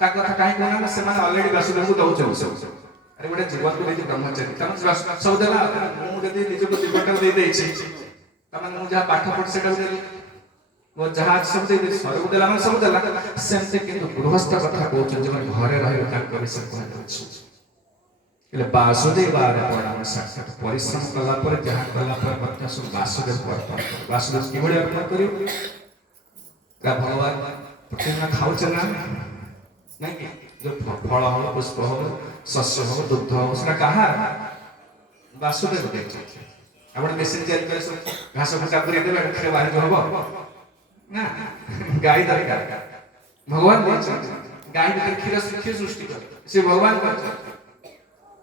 ତାଙ୍କ କଥା କାହିଁ କହନା, ସେମାନେ ଅଲରେଡି ବାସୁଦେବଙ୍କୁ ଦଉଛନ୍ତି ସବୁ। ଆରେ ଗୋଟେ ଜୀବନକୁ ଦେଇଛି ବ୍ରହ୍ମଚାରୀ, ତାମାନେ ସବୁ ଦେଲା। ମୁଁ ଯଦି ନିଜକୁ ଜୀବନଟାକୁ ଦେଇଦେଇଛି, ତାମାନେ ମୁଁ ଯାହା ପାଠ ପଢି ସେଟାକୁ ଦେଲି, ମୋ ଯାହା ସବୁ ଦେଇଦେଇଛି, ସ୍ୱର୍ଗ ଦେଲା ମାନେ ସବୁ ଦେଲା। ସେମିତି କିନ୍ତୁ ଗୃହସ୍ଥ କଥା କହୁଛନ୍ତି, ଯୋଉମାନେ ଘରେ ରହିବେ ତାଙ୍କ ବିଷୟରେ କୁହାଯାଉଛି। ହେଲେ ବାସୁଦେବାର୍ପଣଂ ସାକ୍ଷାତ୍, ପରିଶ୍ରମ କଲା ପରେ ଯାହା କଲା ପରେ ମଧ୍ୟ ସବୁ ବାସୁଦେବକୁ ଅର୍ପଣ କର। ବାସୁଦେବ କିଭଳି ଅର୍ପଣ କରିବ? ଭଗବାନ ପ୍ରତିଦିନ ଖାଉଛେ ନା ନାଇଁ କି? ଯୋଉ ଫଳ ହଉ, ପୁଷ୍ପ ହଉ, ଶସ୍ୟ ହଉ, ଦୁଗ୍ଧ ହଉ, ସେଟା କାହାର? ବାସୁଦେବ ଦେଇଛନ୍ତି। ଆପଣ ମେସିନ୍ ତିଆରି କରି ସବୁ ଘାସ ଫୁଟା ପୁରେଇ ଦେବେ, କ୍ଷୀର ବାହାରିବ ହବ ନା? ଗାଈ ଦରକାର, ଭଗବାନ ଦେଇଛନ୍ତି। ଗାଈ ଭିତରେ କ୍ଷୀର ସୃଷ୍ଟି କରେ, ସେ ଭଗବାନ କରିଛନ୍ତି।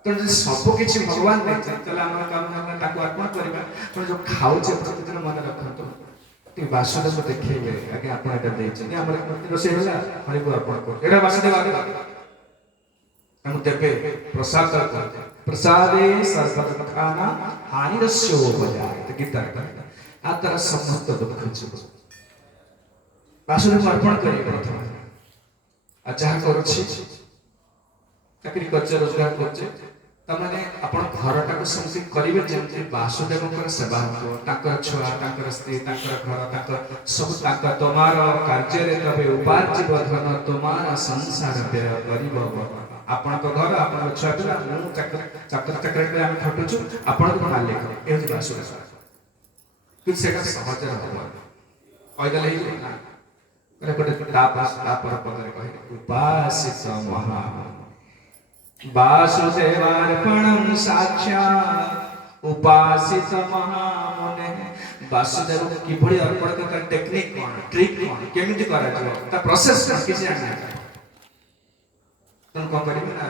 ତେଣୁ ଯଦି ସବୁ କିଛି ଭଗବାନ ଦେଇଛନ୍ତି, ତାହେଲେ ଆମର କାମ ହେଲା ତାକୁ ଅର୍ପଣ କରିବା। ତେଣୁ ଯୋଉ ଖାଉଛେ ପ୍ରତିଦିନ ମନେ ରଖନ୍ତୁ, ଟିକେ ବାସୁଦେବ ଦେଖେଇବେ, ଆଜ୍ଞା ଆପଣ ଏଇଟା ଦେଇଛନ୍ତି, ଆମର ରୋଷେଇ ହେଲା, ହରିକୁ ଅର୍ପଣ କରୁ, ଏଇଟା ବାସୁଦେବ ଆମକୁ ଦେବେ। ପ୍ରସାଦ ପ୍ରସାଦେ ସର୍ବଦୁଃଖାନାଂ ହାନିରସ୍ୟୋପଜାୟତେ, ଗୀତାରେ କହିଲା। ଆ ଦ୍ୱାରା ସମସ୍ତ ଦୁଃଖ ଯିବ। ବାସୁଦେବ ଅର୍ପଣ କରିବେ ପ୍ରଥମେ। ଆଉ ଯାହା କରୁଛି, ଚାକିରି କରୁଛେ, ରୋଜଗାର କରୁଛେ, ତାମାନେ ଆପଣ ଘରଟାକୁ ସେମିତି କରିବେ ଯେମିତି ବାସୁଦେବଙ୍କର ସେବା ହବ। ତାଙ୍କର ଛୁଆ, ତାଙ୍କର ସ୍ତ୍ରୀ, ତାଙ୍କର ଘର, ତାଙ୍କର ସବୁ ତାଙ୍କ ତୋମାର କାର୍ଯ୍ୟରେ ତବେ ଉପାର୍ଜିବ ଧନ, ତୋମାର ସଂସାର ବ୍ୟୟ କରିବ। ଆପଣଙ୍କ ଘର, ଆପଣଙ୍କ ଛୁଆ ପିଲା, ମୁଁ ଚାକର କରି ଆମେ ଖଟୁଛୁ, ଆପଣଙ୍କ ମାଲିକ, ଏ ହେଉଛି ବାସୁଦେବ। କିନ୍ତୁ ସେଇଟା ସହଜରେ ହବ, କହିଦେଲେ ହେଇଯିବ ନା? ଗୋଟେ ତାପର ପଦରେ କହିଲେ ଉପାସିତ ମହା ବାସୁଦେବାର୍ପଣଂ ସାକ୍ଷାତ୍ ଉପାସିତ ମହାମୁନେ। ବାସୁଦେବ କିଭଳି ଅର୍ପଣ କରିବା, ଟେକ୍ନିକ୍ କଣ, ଟ୍ରିକ୍ କଣ, କେମିତି କରାଯିବ, ତା ପ୍ରୋସେସ କଣ, କିଛି ଜାଣିନାହାନ୍ତି। ତେଣୁ କଣ କରିବେ ନା,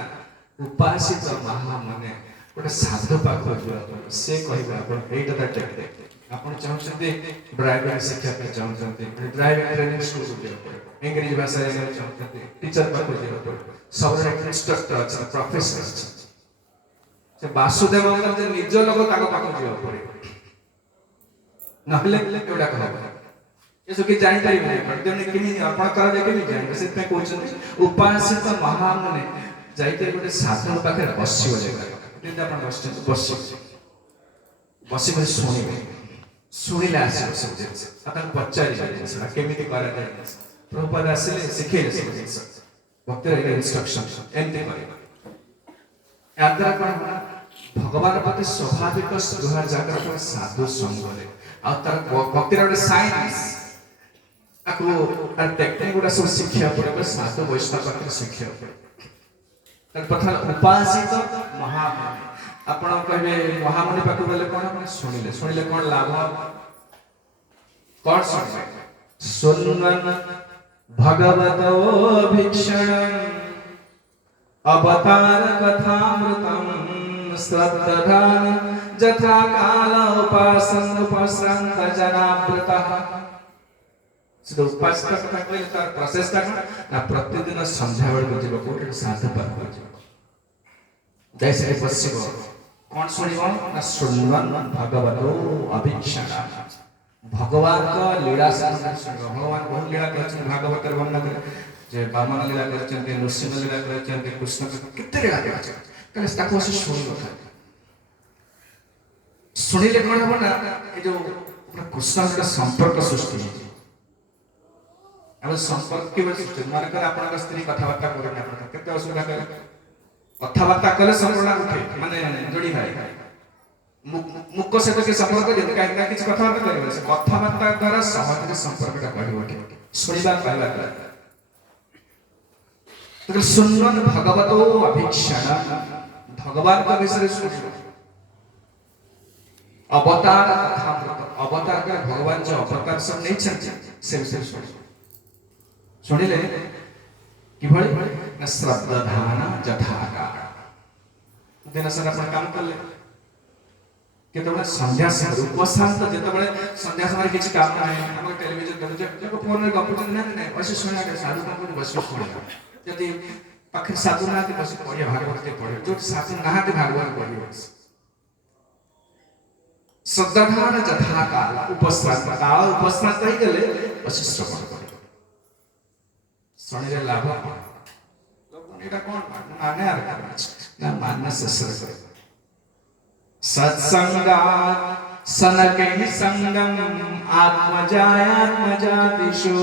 ଉପାସିତ ମହାମୁନେ, ଗୋଟେ ସାଧୁ ପାଖକୁ ଯିବା, ସେ କହିବେ ଆପଣ ଏଇଟା ତା ଟେକ୍ନିକ୍। ଆପଣ ଚାହୁଁଛନ୍ତି ଡ୍ରାଇଭିଂ ଶିଖିବା ପାଇଁ, ଚାହୁଁଛନ୍ତି ଡ୍ରାଇଭିଂ ଟ୍ରେନିଂ ସ୍କୁଲକୁ ଯିବାକୁ ପଡ଼ିବ, ଇଂରେଜୀ ଭାଷା ଚାହୁଁଛନ୍ତି ଟିଚର ପାଖକୁ ଯିବାକୁ ପଡ଼ିବ, ସବୁର ଇନଷ୍ଟ୍ରକ୍ଟର ଅଛି, ପ୍ରଫେସର ଅଛି। ସେ ବାସୁଦେବଙ୍କର ଯେ ନିଜ ଲୋକ ତାଙ୍କ ପାଖକୁ ଯିବାକୁ ପଡ଼ିବ, ନହେଲେ ଏଗୁଡ଼ାକ ହବ। ଏସବୁ କିଛି ଜାଣିପାରିବେ ନାହିଁ, କେମିତି ଅର୍ପଣ କରାଯାଏ କେମିତି ଜାଣିବେ? ସେଥିପାଇଁ କହୁଛନ୍ତି ଉପାସିତ ମହାମୁନେ, ଯାଇକି ଗୋଟେ ସାଧୁଙ୍କ ପାଖରେ ବସିବ। ଯେମିତି ଆପଣ ବସିଛନ୍ତି, ବସି ଶୁଣିବେ, ଶୁଣିଲେ ଆସିବ ସବୁ ଜିନିଷ। ତାଙ୍କୁ ପଚାରିବେ ଜିନିଷଟା କେମିତି କରାଯାଏ। ପ୍ରଭୁପାଦ ଆସିଲେ ଶିଖେଇଲେ ସବୁ ଜିନିଷ, ଭକ୍ତିର ଇନଷ୍ଟ୍ରକ୍ସନ ଏମିତି କରିବ। ଏହାଦ୍ୱାରା କ'ଣ ଭଗବାନ ପ୍ରତି ସ୍ୱାଭାବିକ ସ୍ପୃହ ଜାଗ୍ରତ ସାଧୁ ସଙ୍ଗରେ। ଆଉ ତାର ଭକ୍ତିର ଗୋଟେ ସାଇନ୍ସ, ତାକୁ ତାର ଟେକ୍ନିକ୍ ଗୁଡ଼ା ସବୁ ଶିଖିବାକୁ ପଡ଼ିବ, ସାଧୁ ବୈଷ୍ଣବ ପାଖରେ ଶିଖିବାକୁ ପଡ଼ିବ। ତାର କଥା ଉପାସିତ ମହାମୁନି। ଆପଣ କହିବେ ମହାମୁନି ପାଖକୁ ଗଲେ କ'ଣ, ଶୁଣିଲେ କ'ଣ ଲାଭ, କ'ଣ ଶୁଣିବେ? ଶୃଣ୍ୱନ୍ ଭଗବତୋ ଭୀକ୍ଷଣଂ ଅବତାର କଥାମୃତଂ ଶ୍ରଦ୍ଧାନ ଯଥା କାଳ ଉପାସନ ଉପଶ୍ରାନ୍ତ ଜନାବୃତଃ। ସେ ଉପାସିତ କଥା କହିଲେ ତାର ପ୍ରଚେଷ୍ଟା କ'ଣ ନା, ପ୍ରତିଦିନ ସନ୍ଧ୍ୟା ବେଳକୁ ଯିବ, କୋଉଠି ସାଧୁ ପାଖକୁ ଯିବ, ଯାଇ ସେଠି ବସିବ। କ'ଣ ଶୁଣିବ ନା, ଶୃଣ୍ୱନ୍ ଭଗବତୋ ଅଭୀକ୍ଷଣଂ, ଭଗବାନଙ୍କ ଲୀଳା ଶୁଣିବ। ଭଗବାନ ବହୁ ଲୀଳା କରିଛନ୍ତି, ଭାଗବତରେ ବର୍ଣ୍ଣନା କରେ ଯେ ବାମନ ଲୀଳା କରିଛନ୍ତି, ନୃସିଂହ ଲୀଳା କରିଛନ୍ତି, କୃଷ୍ଣ କେତେ ଲୀଳା କରିଛନ୍ତି। କାରଣ ତାକୁ ଆସି ଶୁଣିବ। ଶୁଣିଲେ କ'ଣ ହବ ନା, ଏ ଯୋଉ କୃଷ୍ଣ ଗୋଟେ ସମ୍ପର୍କ ସୃଷ୍ଟି ହେଇଯିବ। ଆମେ ସମ୍ପର୍କ କିଭଳି ସୃଷ୍ଟି, ମନେକର ଆପଣଙ୍କ ସ୍ତ୍ରୀ କଥାବାର୍ତ୍ତା କରୁନି, ଆପଣ କେତେ ଅସୁବିଧା କଲେ, କଥାବାର୍ତ୍ତା କଲେ ସମ୍ପର୍କ ଉଠେ, ମାନେ ଯୋଡ଼ି ଭାଇ ମୁକ ସହିତ କି ସମ୍ପର୍କ ଯେମିତି କାହିଁକି କିଛି କଥାବାର୍ତ୍ତା କରିବେ, ସେ କଥାବାର୍ତ୍ତା ଦ୍ୱାରା ସହଜରେ ସମ୍ପର୍କଟା ଗଢ଼ି ଉଠେ, ଶୁଣିବା କହିବା ଦ୍ୱାରା। ଶୃଣ୍ୱନ୍ ଭଗବତୋ ଅଭୀକ୍ଷଣଂ, ଭଗବାନଙ୍କ ବିଷୟରେ ଶୁଣିବ। ଅବତାର କଥାମୃତ, ଅବତାର করে ଭଗବାନ যে ଅବତାର ସବୁ ନେଇଛନ୍ତି ସେ ବିଷୟରେ ଶୁଣିବ। ଶୁଣିଲେ କିଭଳି ନା, ଶ୍ରଦ୍ଧାନ ଯଥାକାଳ। ଦିନ ସାରା ଆପଣ କାମ କଲେ, କେତେବେଳେ ସନ୍ଧ୍ୟା ସମୟରେ ଉପଶାନ୍ତ, ଯେତେବେଳେ ସନ୍ଧ୍ୟା ସମୟରେ କିଛି କାମ ନାହିଁ, ଆମର ଟେଲିଭିଜନ ଦେଖୁଛେ, ଫୋନରେ ଗପୁଛନ୍ତି, ନାହିଁ ବସି ଶୁଣିବା, ସାଧୁ କ'ଣ କରୁଛି ବସି ଶୁଣିବା। ଯଦି पाखे साधु ना बस पढ़िया भागवत के पढ़े जो साधु ना भागवत पढ़िए श्रद्धाधान जथा काल उपस्थित काल उपस्थित रही गले बस श्रवण कर शनि लाभ कौन एटा कौन माने आर ना मानना शेष कर सत्संगा सनके संगम आत्मजायात्मजादिषु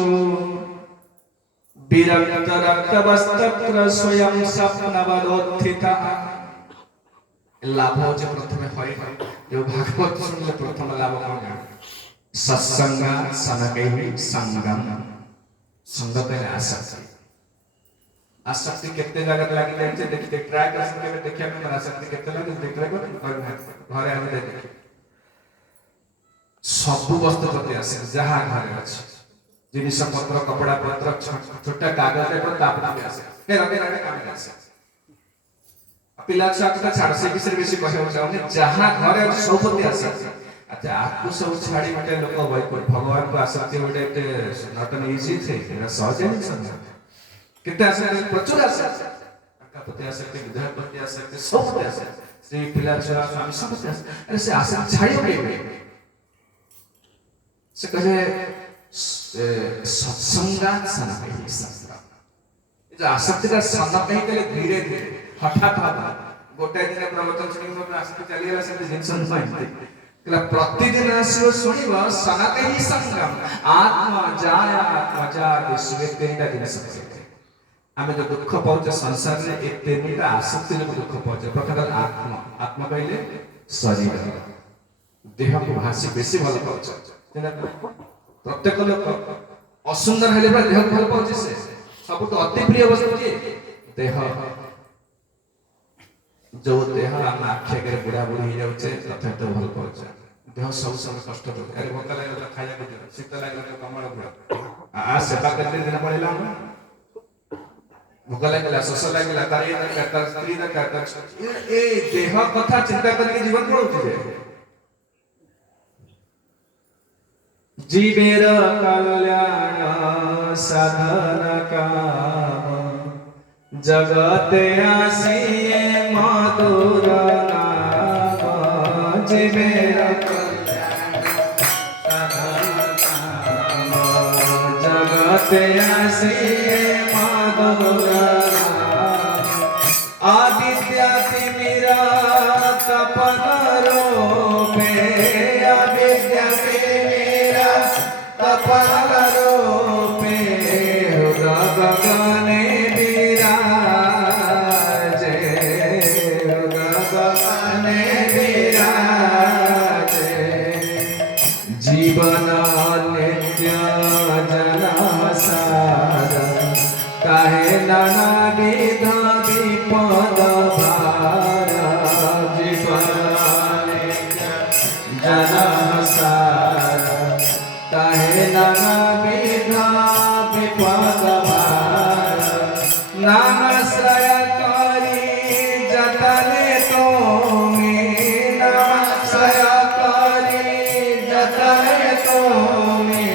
विरक्त रक्तवस्तत्र स्वयं स्वप्नवदोत्थिता लाभ जो प्रथम होय जो भागवत सुनले प्रथम लाभ कौन सत्संग सनके संगम संगत है आसक्ति केते जगह लागी जाय देखते ट्राई कर सकते देखिया में आसक्ति केते लागी देख ले घर आमे देख सब वस्तु प्रति आसे जहां घर अछि जिनिस पत्र कपड़ा पत्र छोटा कागज पर तापना भी आसे हे रगे रगे काम आसे पिला छात्र का छाड़ से किसी बेसी कहौ चाहने जहां घर अछि सब प्रति आसे अच्छा आपको सब छाड़ी मटे लोक वैकुंठ भगवान को आसक्ति मटे नॉट एन इजी थिंग सहज नहीं समझ कितने आसे प्रचुर आसे का प्रति आसक्ति विधायक प्रति आसक्ति सब प्रति आसे श्री पिला छाड़ा स्वामी सब प्रति आसे अरे से आसक्ति छाड़ी गई से कहे सत्संगात सनकहि संगम जो आसक्ति का सनक कहीं के धीरे धीरे हठात गोटे दिन प्रवचन सुनिब आसक्ति चली गला से जिंसन पाइते कला प्रतिदिन आसीव सुनिब सनकहि संगम आत्मा जाया आत्मजा दिसवे तीनटा दिन सकते आमे जो दुख पाउचे संसार रे ए तीनटा आसक्ति रे दुख पाउचे प्रथम आत्मा आत्मा कहले शरीर देह को भाषी बेसी भल पाउचे प्रत्येक लोक असुंदर हेले देह भल पाउचे से सब तो अति प्रिय वस्तु जे देह जो देह हम आखे के बुढ़ा बुढ़ी हो जाउचे तथा तो भल पाउचे देह सब सब कष्ट दो अरे भोक लागला खाया के शीत लागला तो कमळ बुढ़ा आ सेवा करते दिन पड़ेला हम भोक लागला शोष लागला तारी दरकार स्त्री दरकार ए देह कथा चिंता करके जीवन पड़ुचे जीवेर कल्याण साधन काम जगते आसिए मधुर नाम जीवेर कल्याण साधन काम जगते आसिए मधुर नाम आदित्य तिमिरा तपन रूपे आदित्य रूपे गगने विराजे गगने विराजे जीवन नित्य जलसार काहे नाना विध विपद भार जीवन नित्य जलसार काहे नाना विधा विपद भार नामाश्रय करी जतने तुमी नामाश्रय करी जतने तुमी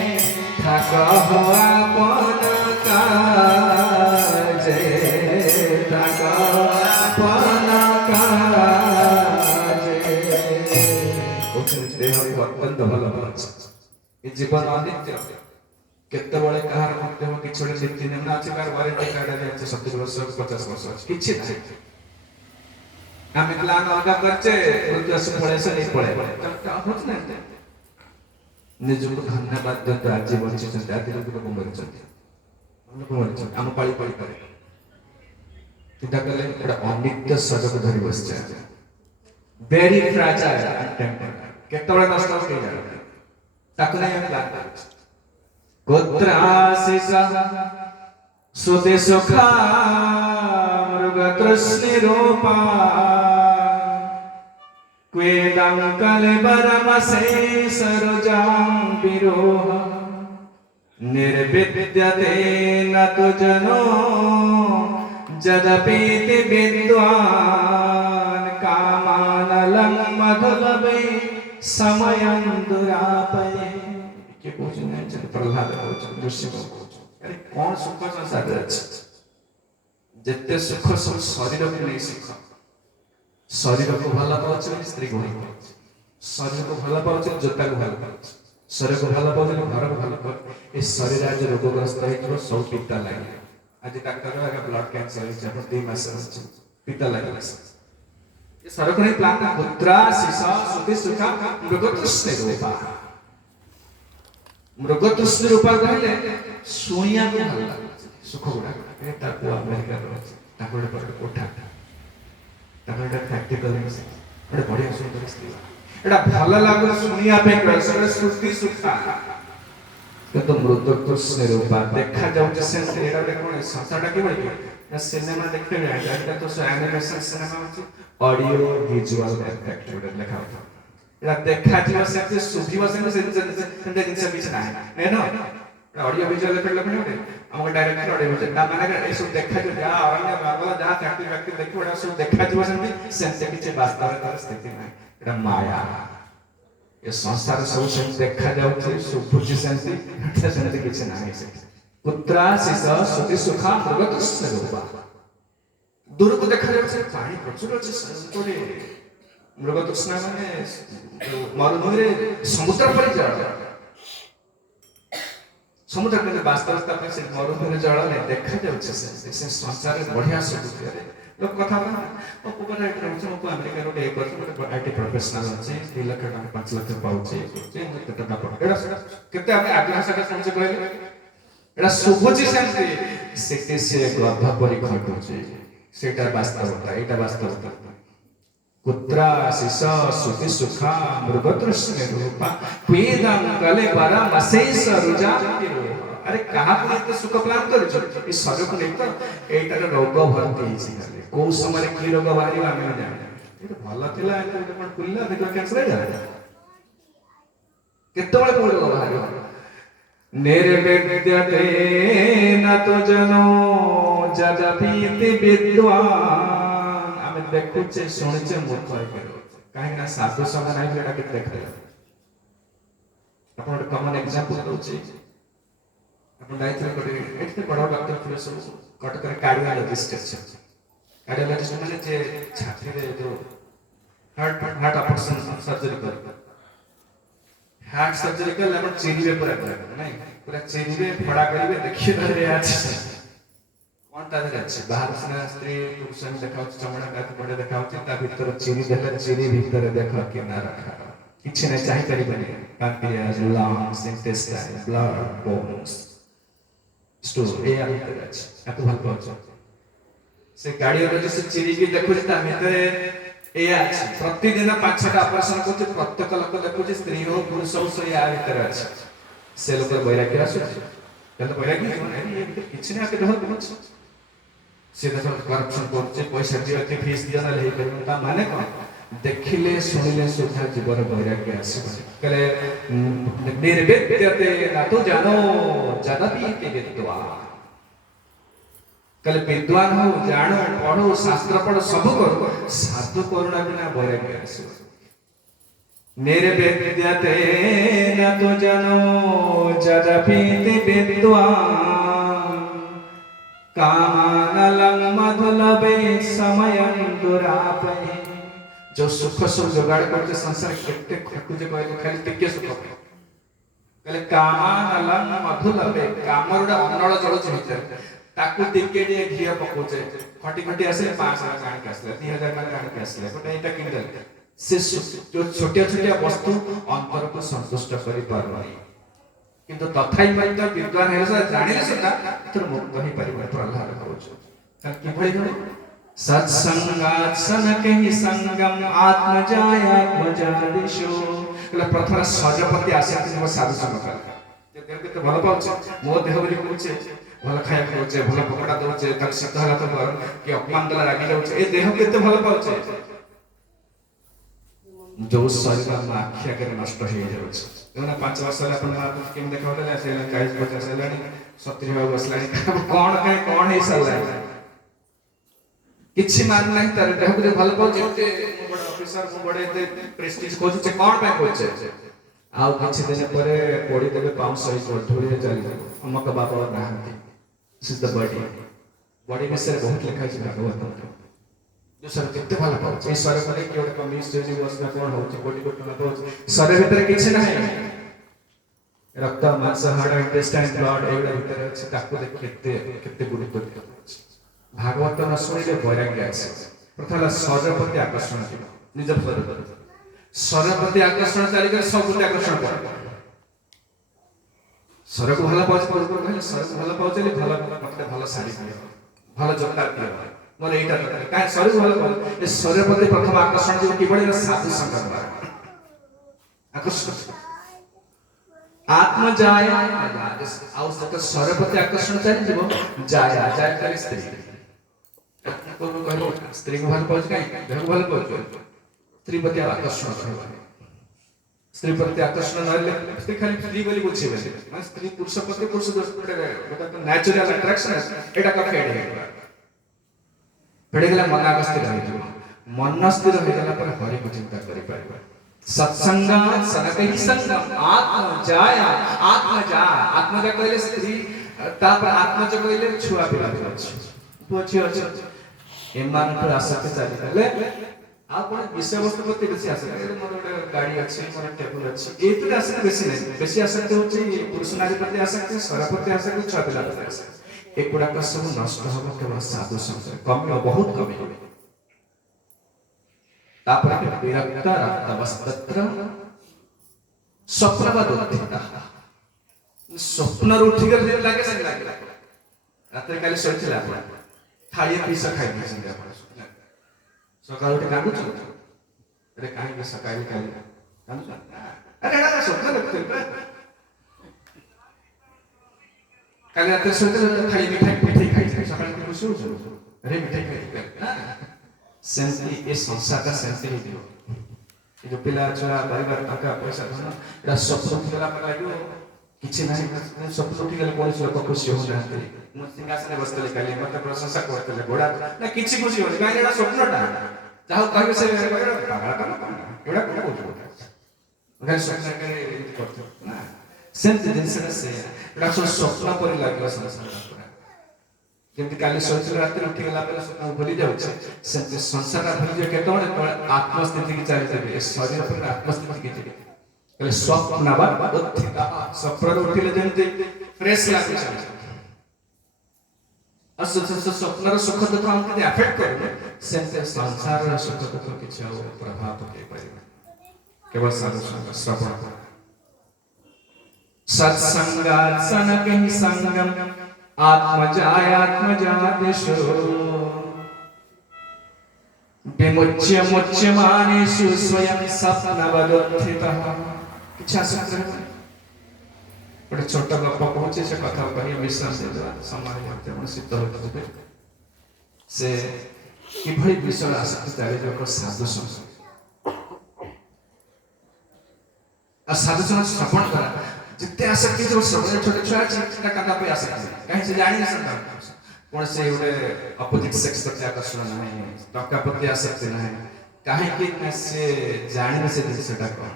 ठाक हो आपन काजे ठाक आपन काजे देह को अत्यंत भल पाछ ये जीवन अनित्य केते बळे कहार मध्य हो कि छोड़े नीति ने ना अछि कार बारे टिकाडा जे 70 वर्ष 50 वर्ष किछि नै आमे प्लान अलगा करछे मृत्यु से पळे से नहीं पळे तब होत नै निजको धन्यवाद दत आज बंचित आदि लोक मरछन हम पाळी पाळी करे चिंता करले एटा अनित्य सजग धरि बसছে वेरी फ्रैजाइल एंड टेम्पर केते बळे नष्ट हो जाय ताकू नहीं प्लान गोत्राशिषा सुते सुखा मृग तृष्णि रूपा क्वेदं कलेबरमसे सरोजां विरोह निर्विद्यते न तु जनो जदपीति विद्वान् कामानलं मधुलभे समयं दुरापये के पूछने प्रहलाद पूछ ऋषि को पूछ अरे कौन सुख संसार अछि ଯେତେ ସୁଖ ସବୁ ଶରୀରକୁ ନେଇ ସୁଖ। ଶରୀରକୁ ଭଲ ପାଉଛି ବୋଲି ସ୍ତ୍ରୀକୁ ଭଲ ପାଉଛି, ଶରୀରକୁ ଭଲ ପାଉଛି ଜୋତାକୁ ଭଲ ପାଉଛି, ଶରୀରକୁ ଭଲ ପାଉଛି ଘରକୁ ଭଲ ପାଉଛି। ଏ ଶରୀର ଆଜି ରୋଗଗ୍ରସ୍ତ ହେଇଯିବ, ସବୁ ପିତା ଲାଗିବ। ଆଜି ଡାକ୍ତର ଆଜ୍ଞା ବ୍ଲଡ କ୍ୟାନ୍ସର ହେଇଛି, ଆପଣ 2 ମାସ ଅଛି, ପିତା ଲାଗିବ। ଏ ଶରୀରକୁ ନେଇ ପ୍ଲାନ୍ ନା ପୁତ୍ରା ଶିଶ ସୁତି ସୁଖା ମୃଗତୃଷ୍ଣ ରୂପା। ମୃଗତୃଷ୍ଣ ରୂପା କହିଲେ ଶୁଣିବାକୁ ଭଲ ଲାଗୁଛି ସୁଖ ଗୁଡାକ। ତା ପୁଅ ଆମେରିକାରେ ଅଛି, ତାକୁ ଗୋଟେ କୋଠା, ତାକୁ ଗୋଟେ ଫ୍ୟାକ୍ଟ୍ରି କଲେଣି, ଗୋଟେ ବଢିଆ ସୁନ୍ଦର ସ୍ତ୍ରୀ, ଏଟା ଭଲ ଲାଗୁଛି ଶୁଣିବା ପାଇଁ, ସୁତି ସୁଖା। କିନ୍ତୁ ମୃଗତୃଷ୍ଣ ରୂପା ଦେଖାଯାଉଛି ସେମିତି। ଏଇଟା ଗୋଟେ କଣ ସଂସାରଟା କିଭଳି ନା ସିନେମା ଦେଖିବେ, ଏଇଟା ତ ଆନିମେସନ ସିନେମା ଅଛି, ଅଡିଓ ଭିଜୁଆଲ ଏଫେକ୍ଟ ଗୋଟେ ଲେଖା ହଉଛି। ଏଇଟା ଦେଖାଯିବ ସେମିତି, ଶୁଭିବ ସେମିତି, ସେମିତି ଜିନିଷ କିଛି ନାହିଁ ନେନ। ଅଡିଓ ଭିଜୁଆଲ ଏଫେକ୍ଟ ଲେଖୁନି ଗୋଟେ ଆମକୁ ଡାଇରେକ୍ଟର ଅଡିଓ ଭିଜୁଆଲ ନା ମାନେ ଏସବୁ ଦେଖାଯିବ, ଯାହା ଅରଣ୍ୟ ବାବଲା ଯାହା ଫ୍ୟାକ୍ଟ୍ରି ଫ୍ୟାକ୍ଟ୍ରି ଦେଖିବ ଏଟା ସବୁ ଦେଖାଯିବ ସେମିତି, ସେମିତି କିଛି ବାସ୍ତବରେ ତାର ସ୍ଥିତି ନାହିଁ। ଏଟା ମାୟା। ଏ ସଂସାର ସବୁ ସେମିତି ଦେଖାଯାଉଛି, ଶୁଭୁଛି ସେମିତି, ସେମିତି କିଛି ନାହିଁ। ପୁତ୍ରା ଶିଶ ସୁତି ସୁଖା ମୃଗତୃଷ୍ଣ ରୂପା। ଦୂରକୁ ଦେଖାଯାଉଛି ପାଣି ପ୍ରଚୁର ଅଛି କୋଉଠି। ମୃଗତୃଷ୍ଣା ମାନେ ମରୁଭୂମିରେ ସମୁଦ୍ର ପରି ଜଳ, ସମୁଦ୍ର କିନ୍ତୁ ବାସ୍ତବତା ପାଇଁ ସେ ମରୁଭୂମିରେ ଜଳ ନାହିଁ, ଦେଖାଯାଉଛି ସେମିତି। ସେ ସଂସାରରେ ବଢିଆ ସବୁ ଲୋକ କଥା ହବ ନା, ମୋ ପୁଅ ଏଇଠି ରହୁଛି, ମୋ ପୁଅ ଆମେରିକାରେ ଗୋଟେ ଇଏ କରୁଛି, ଗୋଟେ ଆଇଟି ପ୍ରଫେସନାଲ ଅଛି, 2 ଲକ୍ଷ ଟଙ୍କା 5 ଲକ୍ଷ ପାଉଛି, ଏତେ ଟଙ୍କା ପାଉଛି, ଏଇଟା କେତେ ଆମେ ଆଗ୍ରହ ସହିତ ଶୁଣୁଛେ କହିଲେ। ଏଇଟା ଶୁଭୁଛି ସେମିତି, ସେଠି ସେ ଗଧ ପରି ଘଟୁଛି, ସେଇଟା ବାସ୍ତବତା, ଏଇଟା ବାସ୍ତବତା। ପୁତ୍ରା ଶିଶ ସୁତି ସୁଖା ମୃଗତୃଷ୍ଣ ରୂପା ପୀଦଂ କଲେ ପରା ମଶେଷ ରୁଜା। ଆରେ କାହାକୁ ଏତେ ସୁଖ ପ୍ଲାନ କରିଛ? ଏ ଶରୀରକୁ ନେଇ ତ ଏଇଟାର ରୋଗ ଭର୍ତ୍ତି ହେଇଛି। ଖାଲି କୋଉ ସମୟରେ କି ରୋଗ ବାହାରିବ ଆମେ ଜାଣିବା। ଏଇଟା ଭଲ ଥିଲା, ଏଇଟା କଣ ପୁରିଲା ଦେଖିବା କ୍ୟାନ୍ସର ହେଇଗଲା, କେତେବେଳେ କୋଉ ରୋଗ ବାହାରିବ। निर्विद्यते न तो जनो जदपीति विद्वान। आमे देखुचे सुनिचे मूर्ख होइके काहे ना साधु संग नाही एटा के देखले। आपण कॉमन एग्जांपल दोची, आपण दाइत्रे कोटे एते बड़ डॉक्टर फिर सब कटक रे कार्डियोलॉजिस्ट अछि। कार्डियोलॉजिस्ट माने जे छाती रे जो हार्ट ऑपरेशन सर्जरी कर, हार्ट सर्जरी कर अपन चिरिबे पूरा कर नहीं, पूरा चिरिबे फड़ा करिवे, देखिए धरे अछि कोन ता धरे अछि। बाहर से स्त्री पुरुष में देखाउ चमड़ा का बड़े देखाउ ता भीतर चिरि देले, चिरि भीतर देख के ना रखा किछ नै चाहि परिबने। Pancreas, lungs, intestine, blood, bones, stool ए भीतर अछि। ताको भल पाउछ से कार्डियोलॉजिस्ट चिरि भी देखु ता भीतर एया अछि। प्रतिदिन 5-6टा ऑपरेशन करते, प्रत्येक लोक देखुचे स्त्री हो पुरुष हो से या भीतर अछि। से लोक वैराग्य आसु तो वैराग्य माने किछि ना के धर पहुंच से देखो करप्शन करते, पैसा दियो के फीस दियो ना ले कर ता माने कोन देखिले सुनिले सुधा जीवन वैराग्य आसु कले। निर्विद्यते न तो जानो जदपि विद्वान। कल विद्वान हो, जानो, पढ़ो, शास्त्र पढ़ो, सब करो, साधु करुणा बिना वैराग्य आसो। निर्विद्यते न तो जनो जदपि विद्वान। कामानलं मधुलभे समयं दुरापहे। जो सुख सुख जुगाड़ करते संसार केते खटुजे कहले खाली टिके सुख कहले कामानलं मधुलभे। कामरडा अनळ जळुचे भीतर ताकू टिके जे घिया पकोचे खटी खटी आसे 500 काणी के आसले 3000 काणी के आसले बट एटा किन दल से जो छोटिया छोटिया वस्तु अंतर को संतुष्ट करि पारबाई। किंतु तथाई मत विद्वान हेले से जानिले सुद्धा तर मुक्त ही परिवार प्रहलाद होछ। तन कि भई गयो सत्संगात् सनके संगम आत्मजायात्मजादिशो। कला प्रथम सजपति आसे कि साधु संग कर जे देह के भल पाउछ, मो देह बली कहूचे भल खाया खाउचे, भल पकड़ा दउचे, तक शीत होला तो कि अपमान दला रागी जाउचे, ए देह केते भल पाउचे जो शरीर में आखिया के नष्ट हो जाउचे। एना 5 वर्ष रे अपन आप केम देखाउले से 40-50 लानी 70 हो बसलानी कोन काई कोन हे सला किछि मान नहीं तार देह के भल पाउचे। बड़ ऑफिसर को बड़े प्रेस्टीज कोचे कोन पे कोचे आउ किछि दिन परे कोड़ी देबे 500 धुरी चली अमक बाबा नाहंती। This is the body body विषय बहुत लिखा है भागवत जो सर केते भल पाउछ ए सर करे कि ओटे कमी स्टेज बसना कोन होउछ बॉडी को टना पाउछ सर भीतर किछ नाही रक्त मांस हाड़ इंटेस्टाइन ब्लड एवडा भीतर अछि ताको देख केते केते गुरुत्व दिया भागवत न सुनिले वैराग्य आसे प्रथम शरीर प्रति आकर्षण थी निज शरीर प्रति आकर्षण चाली कर सब प्रति आकर्षण पड़ शरीर को भल पाउछ कहले शरीर को भल पाउछ भल मतलब भल साड़ी दियो भल जोता दियो मोर एटा का शरीर भल पाउछ ए शरीर प्रति प्रथम आकर्षण जो किबळे साधु संगत द्वारा आकर्षण आत्म जाय आउ सत शरीर प्रति आकर्षण चाली जीव जाय जाय करे स्त्री को कहलो स्त्री को भल पाउछ काई देह को भल पाउछ स्त्री प्रति आकर्षण होय स्त्री प्रति आकर्षण नहले स्त्री खाली स्त्री बोली बुझे माने स्त्री पुरुष प्रति पुरुष गोटा तो नेचुरल अट्रैक्शन एटा का फेड फेड गेला मन स्थिर रही मन स्थिर हो गेला पर हरि को चिंता करि पाइबा सत्संग सनकहि संगम आत्म जाय आत्म जा कहले स्त्री तापर आत्म जा कहले छुआ पिला अछि पुछि अछि एमान पर आसक्ति चाली गले आपण विषय वस्तु प्रति बेसी आसक्ति मोर गाड़ी अछि मोर टेबल अछि एतरे आसक्ति बेसी नहीं बेसी आसक्ति होछि पुरुष नारी प्रति आसक्ति सर प्रति आसक्ति छुआ पिला प्रति आसक्ति एकुडा का सब नष्ट होबो केवल साधु संग कम बहुत कम तापर विरक्त रक्तवस्त्र स्वप्नवद उत्थिता स्वप्न उठी गल दिन लागे से लागे रात्रि काली सोचिला आपण थाळी पीसा खाइ दिसंगे आपण सकाळ उठी कांदू छ अरे काहे के सकाळी काली कांदू अरे एडा स्वप्न देखते काली रात्रि सोचिला थाळी मिठाई खाइ सकाळ के खुशी हो अरे मिठाई खाइ सेंसी ए संसार का सेंसी ही दियो ये जो पिला छोरा परिवार टका पैसा धन एटा स्वप्न उठिगला पर लागो किछि नाही स्वप्न उठिगला कोन लोक खुशी हो जाते मु सिंहासने बसले काली मते प्रशंसा करते घोड़ा ना किछि खुशी हो काहे एटा स्वप्नटा जाहो कहबे से पागल का एटा कोन बोलबो गैर स्वप्न करे करते ना सेंसी दिन से एटा स्वप्न पर लागला संसार जेमति काली सोचल रात्रि उठी गला पर स्वप्न भूली जाउछ से संसार भूली जे केतोळे आत्मस्थिति की चाली जाबे शरीर पर आत्मस्थिति की जाबे कहले स्वप्नवद उत्थिता स्वप्न उठिले जेमति फ्रेश लागुछ स्वप्नर सुख दुख हमके अफेक्ट करे से संसार सुख दुख किछ प्रभाव पके परिबे केवल साधु संग श्रवण सत्संगात् सनकहि संगम आत्मजादेशो विमुच्य मुच्यमानेषु स्वयं स्वप्नवदुत्थितः इच्छा सूत्र बड़े छोटा गप पहुंचे से कथा कही विश्राम दे समय होते मन सिद्ध होते से कि भली विषय आसक्ति तारे जो साधु संग आ साधु संग श्रवण करा जितने आसक्ति जो श्रवण छोटे छुआ चिंता काका पे आसक्ति कहीं से जानी नहीं सकता कौन से उड़े अपोजिट सेक्स प्रति आकर्षण नहीं टका प्रति आसक्ति नहीं कहीं कि न से जानी से दिन से टका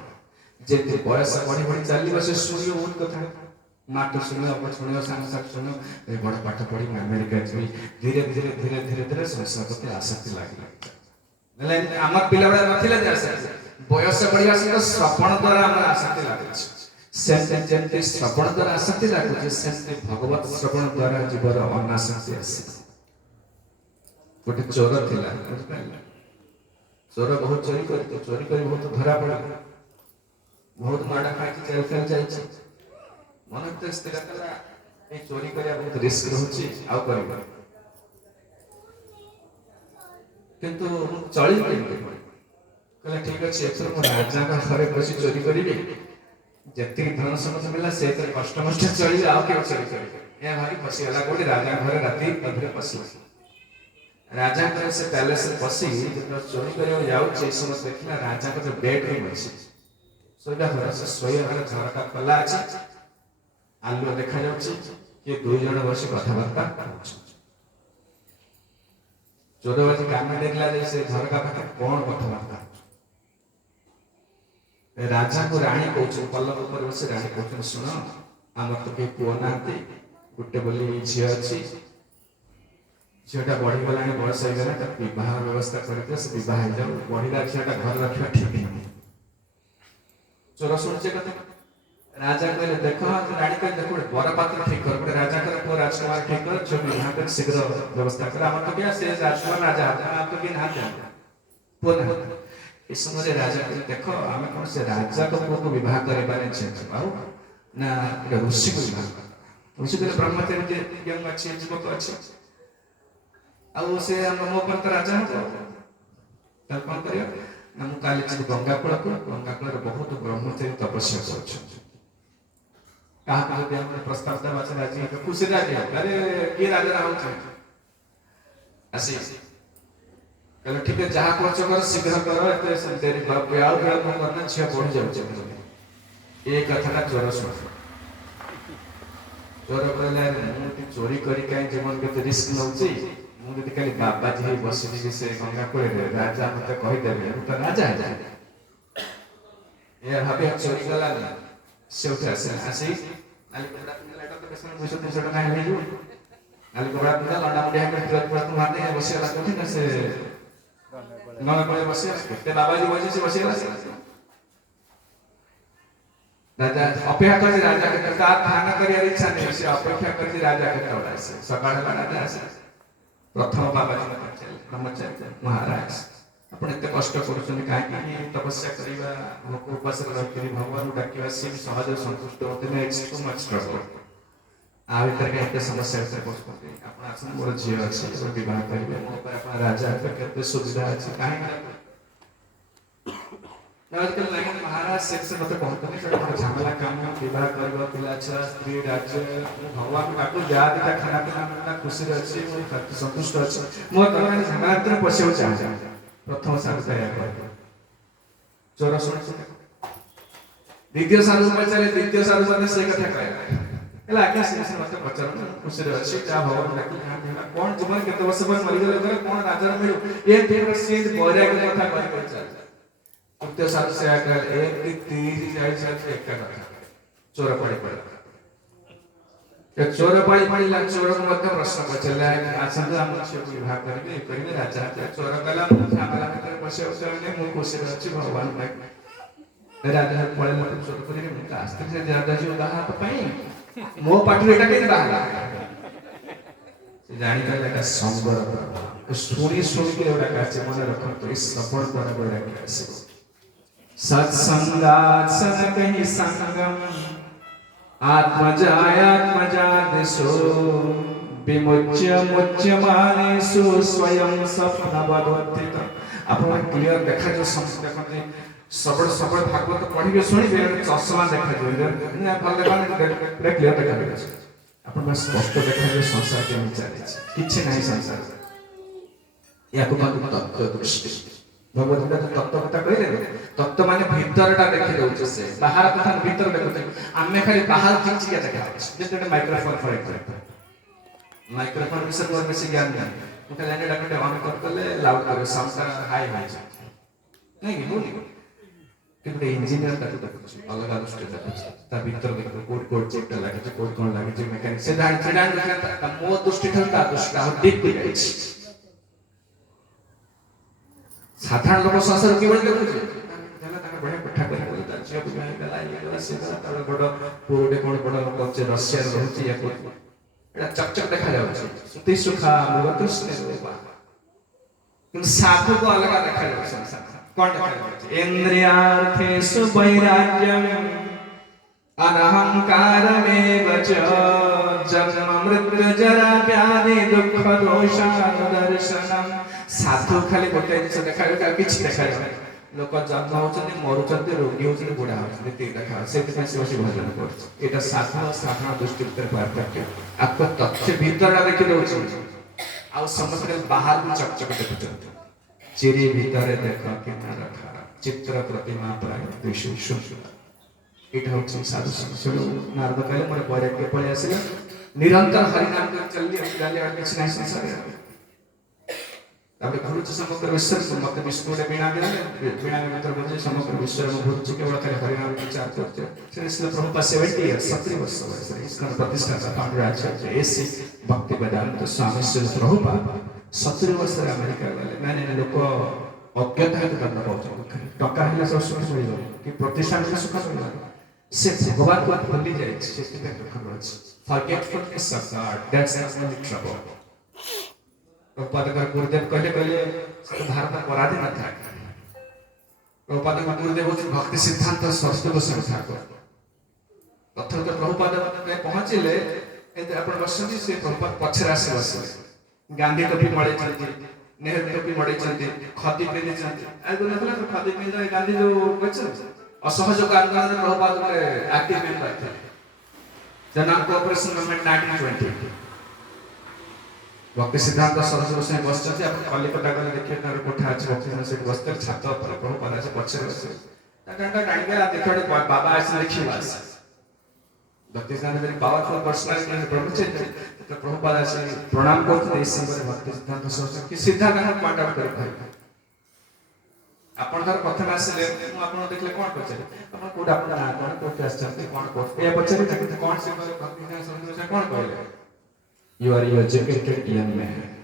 जेते बयस बड़ी बड़ी चाली बसे सुनियो बहुत कथा नाटक सुनियो अपन सुनियो सांसार सुनियो ए बड़ पाठ पढ़ी अमेरिका जी धीरे धीरे संसार प्रति आसक्ति लागी नले हमर पिलाबड़ा नथिला जे आसक्ति बयस बढ़िया से श्रवण द्वारा हमर आसक्ति लागे सेंते जेंते श्रवण द्वारा आसक्ति लागुचे सेंते भगवत श्रवण द्वारा जीवर अनासक्ति आसे गोटे चोर थिला चोर बहुत चोरी करी बहुत धरा पड़ा बहुत माड़ा खाई जेल फेल जाई मन तो स्थिर कला ए चोरी करिया बहुत रिस्क रहउची आउ करबा किंतु चली कहले ठीक अछि एथर मो राजा का घरे बसी चोरी करिबे जति धन सम्पत्ति मिला से तर कष्ट मष्ट चली आउ के चोरी करी ए भारी फसी वाला कोडी राजा घरे राती अधरे फसी राजा घर से पैलेस से फसी जब चोरी करियो जाउ से समय देखला राजा का जो बेडरूम अछि सोइला घर से सोइला घर झरका खुला अछि आलू देखा जाउछि कि दुई जण बसी कथाबार्ता करूछ चोरबाजी काम देखला जैसे झरका पाखे कोन कथाबार्ता राजा को रानी कहूँ पल्लव ऊपर बस रानी कहूँ शुण आम तो कहीं पुओ ना गोटे बोली झी अच्छी झीटा बढ़ीगला बयस होगा बह व्यवस्था करके से बह जाऊ बढ़ला झीटा घर रखा ठीक नहीं चोर शुणुचे कथा राजा कहले देख राणी कहले देख बर पात्र ठीक कर गोटे राजा कर पुओ राजकुमार ठीक कर झील विवाह कर शीघ्र व्यवस्था कर आम तो क्या से राजकुमार राजा आप तो भी ना पुओ ना इस समय राजा कहले देख आम कौन से राजा को पुओ को विवाह कर ना ऋषि को विवाह ऋषि कहले ब्रह्मचारी यंग अच्छे युवक अच्छे आउ से मो पर तो राजा हो तब कौन करियो ना मु काली जी गंगा कूल बहुत ब्रह्मचारी तपस्या कर कहा जो हम प्रस्ताव देवा से राजी खुशी राजी अरे के राजा हो आसी कहले ठीक है जहाँ खर्च कर शीघ्र कर एते देरी ब्याह ब्याह न करना झिया बढ़ी जाउछ ए कथाटा चोर सुन चोर कहले मु चोरी करी काई जीवन के रिस्क नउची मु यदि खाली बाबा जी बसी से गंगा कूल राजा मत कहि देबे तो राजा है ये भाबे चोरी गला से उठे आसी नाली कपड़ा पिंदा तो केसन 200 300 टका हे जो नाली कपड़ा पिंदा लंडा मुंडिया के ट्रक पर तुम मारने बसे वाला कोठी ना से गंगा कूल बसे ते बाबा जी बसी से बसे राजा अपेक्षा कर राजा के का खाना करिया इच्छा नहीं से अपेक्षा कर राजा के तोड़ा से सकाळ राजा से प्रथम बाबा जी ब्रह्मचारी महाराज आपण एते कष्ट करूछन काहे तपस्या करिबा लोक उपास रखि भगवान डाकिबा से सहज संतुष्ट होते ना इट्स टू मच ट्रबल आ भीतर के एते समस्या से पछते आपण आसन मोर झियो अछि तो विवाह करिबे मो पर आपण राजा के केते सुविधा अछि काहे आजकल लाइन महाराज से मते कहते नहीं कि झमेला काम में विवाह करबा पिला अच्छा स्त्री राज्य भगवान काको याद का खाना पीना मिलना खुशी रहछि मोर खर्च संतुष्ट अछि मोर कने झमेला भीतर पसियो चाहे प्रथम साधु या चोर सुन द्वितीय साधु पचारे द्वितीय साधु माने से कथा कहला एला आज्ञा से मते पचार खुशी रहछि जा भगवान डाकी खाना कोन जीवन केते वर्ष पर मरि गेले कोन राजा मिलु ए देव से बोरिया के कथा कहि चल तृतीय साधु से आकर एक की 30 40 एक का कथा चोर पड़ी ये चोर पड़ी ला चोर को मध्य प्रश्न पचला आसन हम से विवाह करबे राजा चोर कला खामला के बसे बसे मु खुशी रहछि भगवान में राजा पड़े लोग चोर करे मु आस्ते से राजा जी बाहा पई मो पाटू एटा के बाहा से जानी कर लगा संगर तो सुनी के एटा का से मन रख तो इस सफल पर बड़ा के से सत्संगात् सन कहि संगम आत्मजा दिशो विमुच्य मुच्यमानेषु स्वयं स्वप्नवदोत्थित आपण क्लियर देखा जो समझ देखते सबड़ भागवत पढ़िबे सुनिबे चश्मा देखा जो ना भल देखा क्लियर देखा जो आपण बस स्पष्ट देखा जो संसार के विचार किछि नहीं संसार या को तत्व दृष्टि भगवत गीता तत्व कथा कहले तत्व माने भीतरटा देखि दउछ से बाहर कथा भीतर देखते आमे खाली बाहर चिंची के देखा जेते माइक्रोफोन फरक माइक्रोफोन विषय पर बेसी ज्ञान नहीं मुझे जाने डाकटे ऑन करले लाउड करे साउंड हाई हो जाए नहीं बोली किबे इंजीनियर तक देखछ अलग अलग स्टेज देखछ ता भीतर देखो कोड चेक लागे कोड कोन लागे मैकेनिक से डांड देखा मो दृष्टि था दृष्टि डीप हो जाए साधारण लोक संसार के बळे देखुचे जाला ताका बढिया पठा करे बोले तार झियो बिना गला ये गला से गला तार बड पुरोडे कोन बड लोक जे रशिया रहउची या को एटा चकचक देखा जाउची सुति सुखा मृग कृष्ण रूपा किन साधु को अलग देखा जाउची संसार कोन देखा जाउची इंद्रियार्थेषु वैराग्यम अनहंकारमेव च जन्म मृत्यु जरा व्याधि दुख दोषानुदर्शनम साधु खाली गोटे जिनिस देखा किसी देखा लोक जन्म होचंदी मरुचंदी रोगी होचंदी बुढ़ा होचंदी ते देखा से बसी भजन कर एटा साधु साधारण दृष्टि भीतर पार्थक्य आपको तथ्य भीतर देखि दउछ आ समस्त बाहर भी चकचक देखुचंदी चिरी भीतर देख केना रखा चित्र प्रतिमा प्राय दृश्य शुद्ध एटा होची साधु संसुलो नारद कहले मोर बड़े के पळे आसिला निरंतर हरि नाम कर चलली गाली और किछ नहीं संसार तापर घुरुच समग्र विश्व मत विष्णु ने वीणा मंत्र बजे समग्र विश्व में घुरुच केवल खाली हरिनाम विचार करते श्री श्री प्रभुपाद 70 इयर्स 70 वर्ष वयसरे इसका प्रतिष्ठा फाउंडर आचार्य एसी भक्ति वेदांत स्वामी श्री प्रभुपाद 70 वर्ष अमेरिका गले मैंने लोक अज्ञता करना बहुत टका हिला सब सुख मिल कि प्रतिष्ठान में सुख मिल से भगवान को भूली जाए से दुख अछि forgetfulness of God that's the only trouble Prabhupada का गुरुदेव कहले भारत पराधीन था प्रभुपाद का गुरुदेव भक्ति सिद्धांत सरस्वती गोस्वामी ठाकुर प्रथम तो प्रभुपाद में पहुंचले एते अपन बसनी से प्रभुपाद पछरे आसे बसले गांधी टोपी मळे चलती नेहरू टोपी मळे चलती खदी पिने चलती आ गुना बोला तो खदी पिने गांधी जो बचन असहयोग आंदोलन में प्रभुपाद के एक्टिव मेंबर थे जना कोऑपरेशन मूवमेंट 1920 भक्ति सिद्धांत सरस्वती गोस्वामी बसचते आप कलिकता गले देखिए तार कोठा अछि भक्ति से बसते छात पर प्रभुपाद से पछरे बसे टाटा टाइम देखिए बाबा आसे देखिए भक्ति सिद्धांत वेरी पावरफुल पर्सनालिटी है प्रभु चैतन्य तो प्रभुपाद आसे प्रणाम करते इस समय भक्ति सिद्धांत सरस्वती कि सीधा गाना पॉइंट आउट कर भाई आपण धर प्रथम आसले मु आपण देखले कोन पछरे आपण कोड आपण ना कोन कोड आछते कोन कोड ए पछरे ताकि कोन से भक्ति सिद्धांत सरस्वती कोन कहले You are educated young man.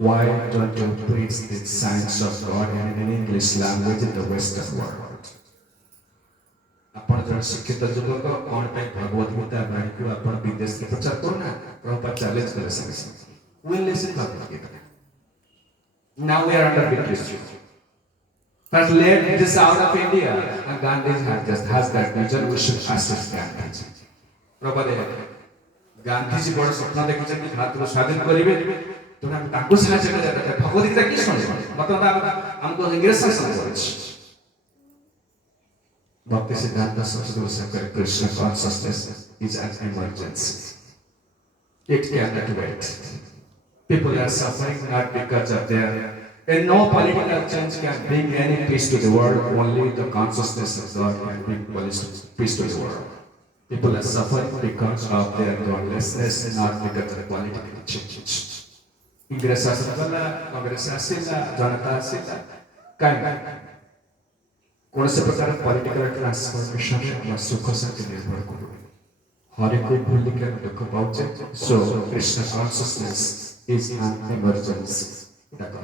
Why don't you preach the science of God in an English language in the Western world? आपण जन शिक्षित युवक कौन पे भगवत गीता पढ़ के आपण विदेश के प्रचार करना प्रभुपाद चैलेंज करे सके we listen Bhagavad Gita now we are under British but let this out of India and Gandhi has that vision we should assist Gandhi Prabhupada Gandhi ji बड़ स्वप्न देखि कि भारत को स्वाधीन करिवे तो हम ताको साहाय्य करे भगवत गीता की सुने मतलब हमको अंग्रेज शासन करे Bhakti Siddhanta Saraswati Goswami Krishna consciousness is an emergency it can not wait people are suffering not because of their and no political change can bring any peace to the world only the consciousness of God can bring peace to the world. People are suffering because of their godlessness, not because of the political change. English शासन कांग्रेस आसिला जनता आसिला काई कौन से प्रकार political transformation में सुख शांति निर्भर करू हर एक भूल के दुख पाउचे so Krishna consciousness is an emergency देखो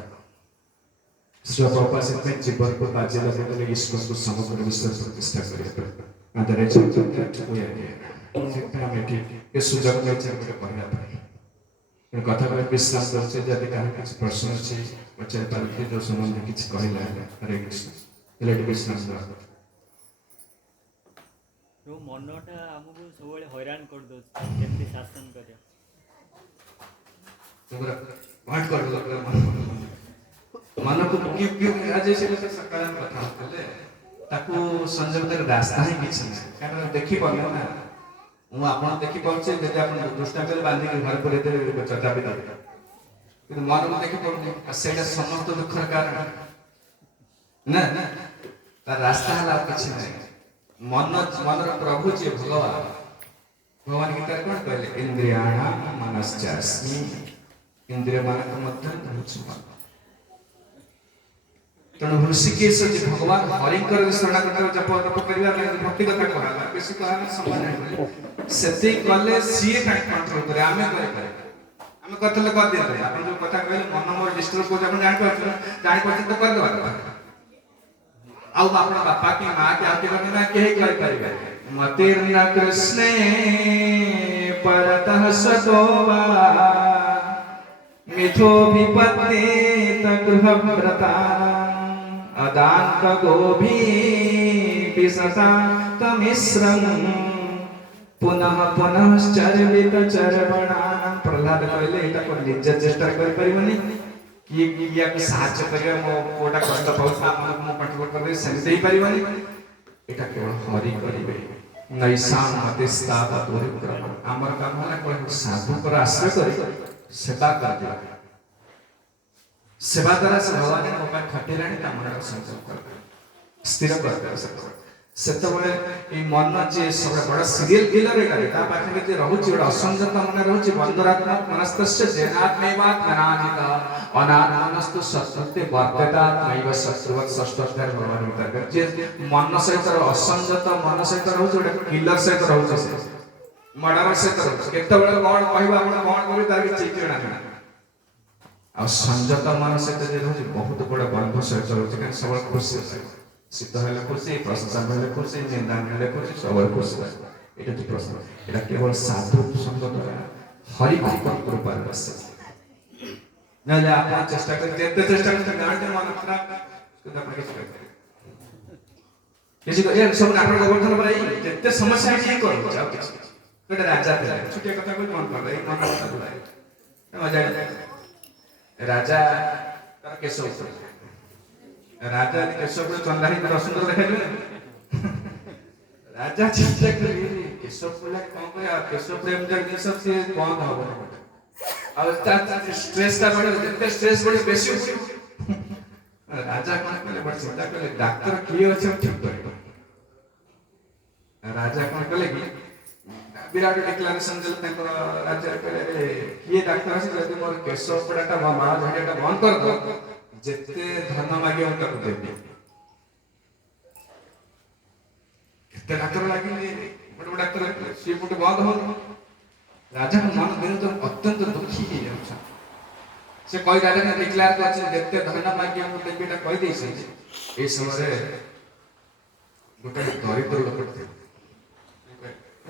श्री प्रभुपाद ने जीवन को बाजी लगे ईश्वर को समग्र विश्व प्रतिष्ठा करिया and the result of that we are here security के सुजग में चलकर पढ़ना पड़े कथा में विश्वास करते जदि कहा कुछ प्रश्न अछि बच्चे पालके जो संबंध कुछ कहला हरे कृष्ण लेट विश्वास तो मनटा हमको सबले हैरान कर दो केमती शासन करे तोरा वाट कर दो मन को क्यों आज से सकाराम कथा होले ताकू संजोगतर रास्ता ही किछ नै कारण देखि पड़लो ना मु आपण देखि पड़छे जदि आपण दुष्टांगल बांधी के घर पर दे चटा भी दे कि मन को देखि पड़ने सेटा समस्त दुखर कारण ना तार रास्ता हला किछ नै मनर प्रभु जे भगवान गीता कोन कहले इंद्रियाणाम मनश्चास्मि इंद्रिय मन मध्य मन तेणु ऋषिकेश जो भगवान हरिंकर शरणागत जप तप करबा भक्ति कथा कहला बेसी कहला समय नै सेते कले सीए काट कंट्रोल करे आमे करे आमे कथले कर दे आपण जो कथा कहले मन मोर डिस्टर्ब को आपण जानि पाछे तो कर देबा आउ आपन बापा की मां के आके ना केही कर परिबे मतिर्न कृष्णे परतः सतोवा मिथो विपत्ते तगृहव्रता अदांत गोभी विसता तमिश्रम पुनः पुनः चर्वित चरवणा प्रहलाद कहले एटा को निज चेष्टा कर परिबनी कि या को सहायता करिया मो कोटा कष्ट पाउसा मो कंट्रोल कर दे सेम देई परिबनी एटा केवल हरि करिवे नैसाम मतिस्ताप दुरिक्रम हमर काम होला कोई साधु पर आश्रय करी सेवा कर दिया सेवा द्वारा से भगवान ने मोबाइल खटेलानी ता मन संकल्प कर स्थिर कर सब ସେତେବେଳେ ଏଇ ମନ ଯେ ସବୁ ବଡ଼ ସିରିଏଲ କିଲର ଏଇଟା ତା ପାଖରେ ଯେ ରହୁଛି ଗୋଟେ ଅସଂଯତ ମନେ ରହୁଛି ବନ୍ଦରାତ୍ମକ ମନସ୍ତସ୍ୟ ଜେନାତ୍ମୈବାତ୍ ମନାଜିତ ଅନାତ୍ମନସ୍ତୁ ଶତ୍ରୁତେ ବର୍ତ୍ତତାତ୍ମୈବ ଶତ୍ରୁବତ୍ ଷଷ୍ଠୋଧ୍ୟାୟ ଭଗବାନ ଗୀତା ଯେ ମନ ସହିତ ଅସଂଯତ ମନ ସହିତ ରହୁଛି ଗୋଟେ କିଲର ସହିତ ରହୁଛି ସେ ମର୍ଡର ସହିତ ରହୁଛି କେତେବେଳେ କଣ କହିବା ଆପଣ କଣ କରିବେ ତାର କିଛି ଠିକ୍ ଠିକଣା ନାହିଁ ଆଉ ସଂଯତ ମନ ସହିତ ଯେ ରହୁଛି ବହୁତ ବଡ଼ ବନ୍ଧୁ ସହିତ ରହୁଛି କାରଣ ସବୁବେଳେ ଖୁସି ଅଛି ଶୀତ ହେଲେ ଖୁସି ପ୍ରଶଂସା ହେଲେ ଖୁସି ନିନ୍ଦା ହେଲେ ଖୁସି ସବୁବେଳେ ଖୁସି ଏଇଟା ହଉଛି ପ୍ରଶ୍ନ ଏଇଟା କେବଳ ସାଧୁ ସଙ୍ଗ ଦ୍ୱାରା ହରି କୃପାରେ ବସେ ନହେଲେ ଆପଣ ଚେଷ୍ଟା କରି ଯେତେ ଚେଷ୍ଟା କରନ୍ତି ଗାଁରେ ମନ ଖରାପ କିନ୍ତୁ ଆପଣ କିଛି କରିପାରିବେ କିଛି ସବୁ ନାଟକ ଗୋବର୍ଦ୍ଧନ ପରେ ଯେତେ ସମସ୍ୟା ହେଇଛି ଇଏ କରୁଛି ଆଉ କିଛି ଗୋଟେ ରାଜା ଥିଲା ଛୋଟିଆ କଥା କହି ମନ କଲା ଏଇ ମନ କଥା ବୁଲାଏ ମଜା ରାଜା ତାର କେଶ ଉପରେ ରାଜା କେଶ ଉପରେ ଚନ୍ଦା ହେଇକି ସୁନ୍ଦର ଦେଖାଯିବ ରାଜା ଚିନ୍ତା କରି କେଶ ଉପରେ କଣ କରିବା କେଶ ପ୍ରେମ ଜିନିଷ ସିଏ ବନ୍ଦ ହବ ଆଉ ଷ୍ଟ୍ରେସ୍ ଟା ବଢିବ ଯେତେ ଷ୍ଟ୍ରେସ୍ ବଢିବ ବେଶୀ ରାଜା କଣ କଲେ ବଡ ଚିନ୍ତା କଲେ ଡାକ୍ତର କିଏ ଅଛି ଠିକ କରିବ ରାଜା କଣ କଲେ କି ବିରାଟ ଡିକ୍ଲାରେସନ ଦେଲେ ତାଙ୍କ ରାଜ୍ୟରେ କହିଲେ କିଏ ଡାକ୍ତର ଅଛି ଯଦି ମୋର କେଶ ଉପଡ଼ାଟା ବା ମାଳ ଝଡ଼ିଆଟା ବନ୍ଦ କରିଦବ ଯେତେ ଧନ ମାଗିବ ମୁଁ ତାକୁ ଦେବି କେତେ ଡାକ୍ତର ଲାଗିଲେ ଗୋଟେ ଗୋଟେ ଡାକ୍ତର ସିଏ ଗୋଟେ ବନ୍ଦ ହଉନି ରାଜାଙ୍କ ମନ ଦିନ ତ ଅତ୍ୟନ୍ତ ଦୁଃଖୀ ହେଇଯାଉଛି ସେ କହି ରାଜା ଡିକ୍ଲାର କରିଛି ଯେତେ ଧନ ମାଗିବ ମୁଁ ଦେବି ଏଟା କହିଦେଇଛି ଏଇ ସମୟରେ ଗୋଟେ ଦରିଦ୍ର ଲୋକଟେ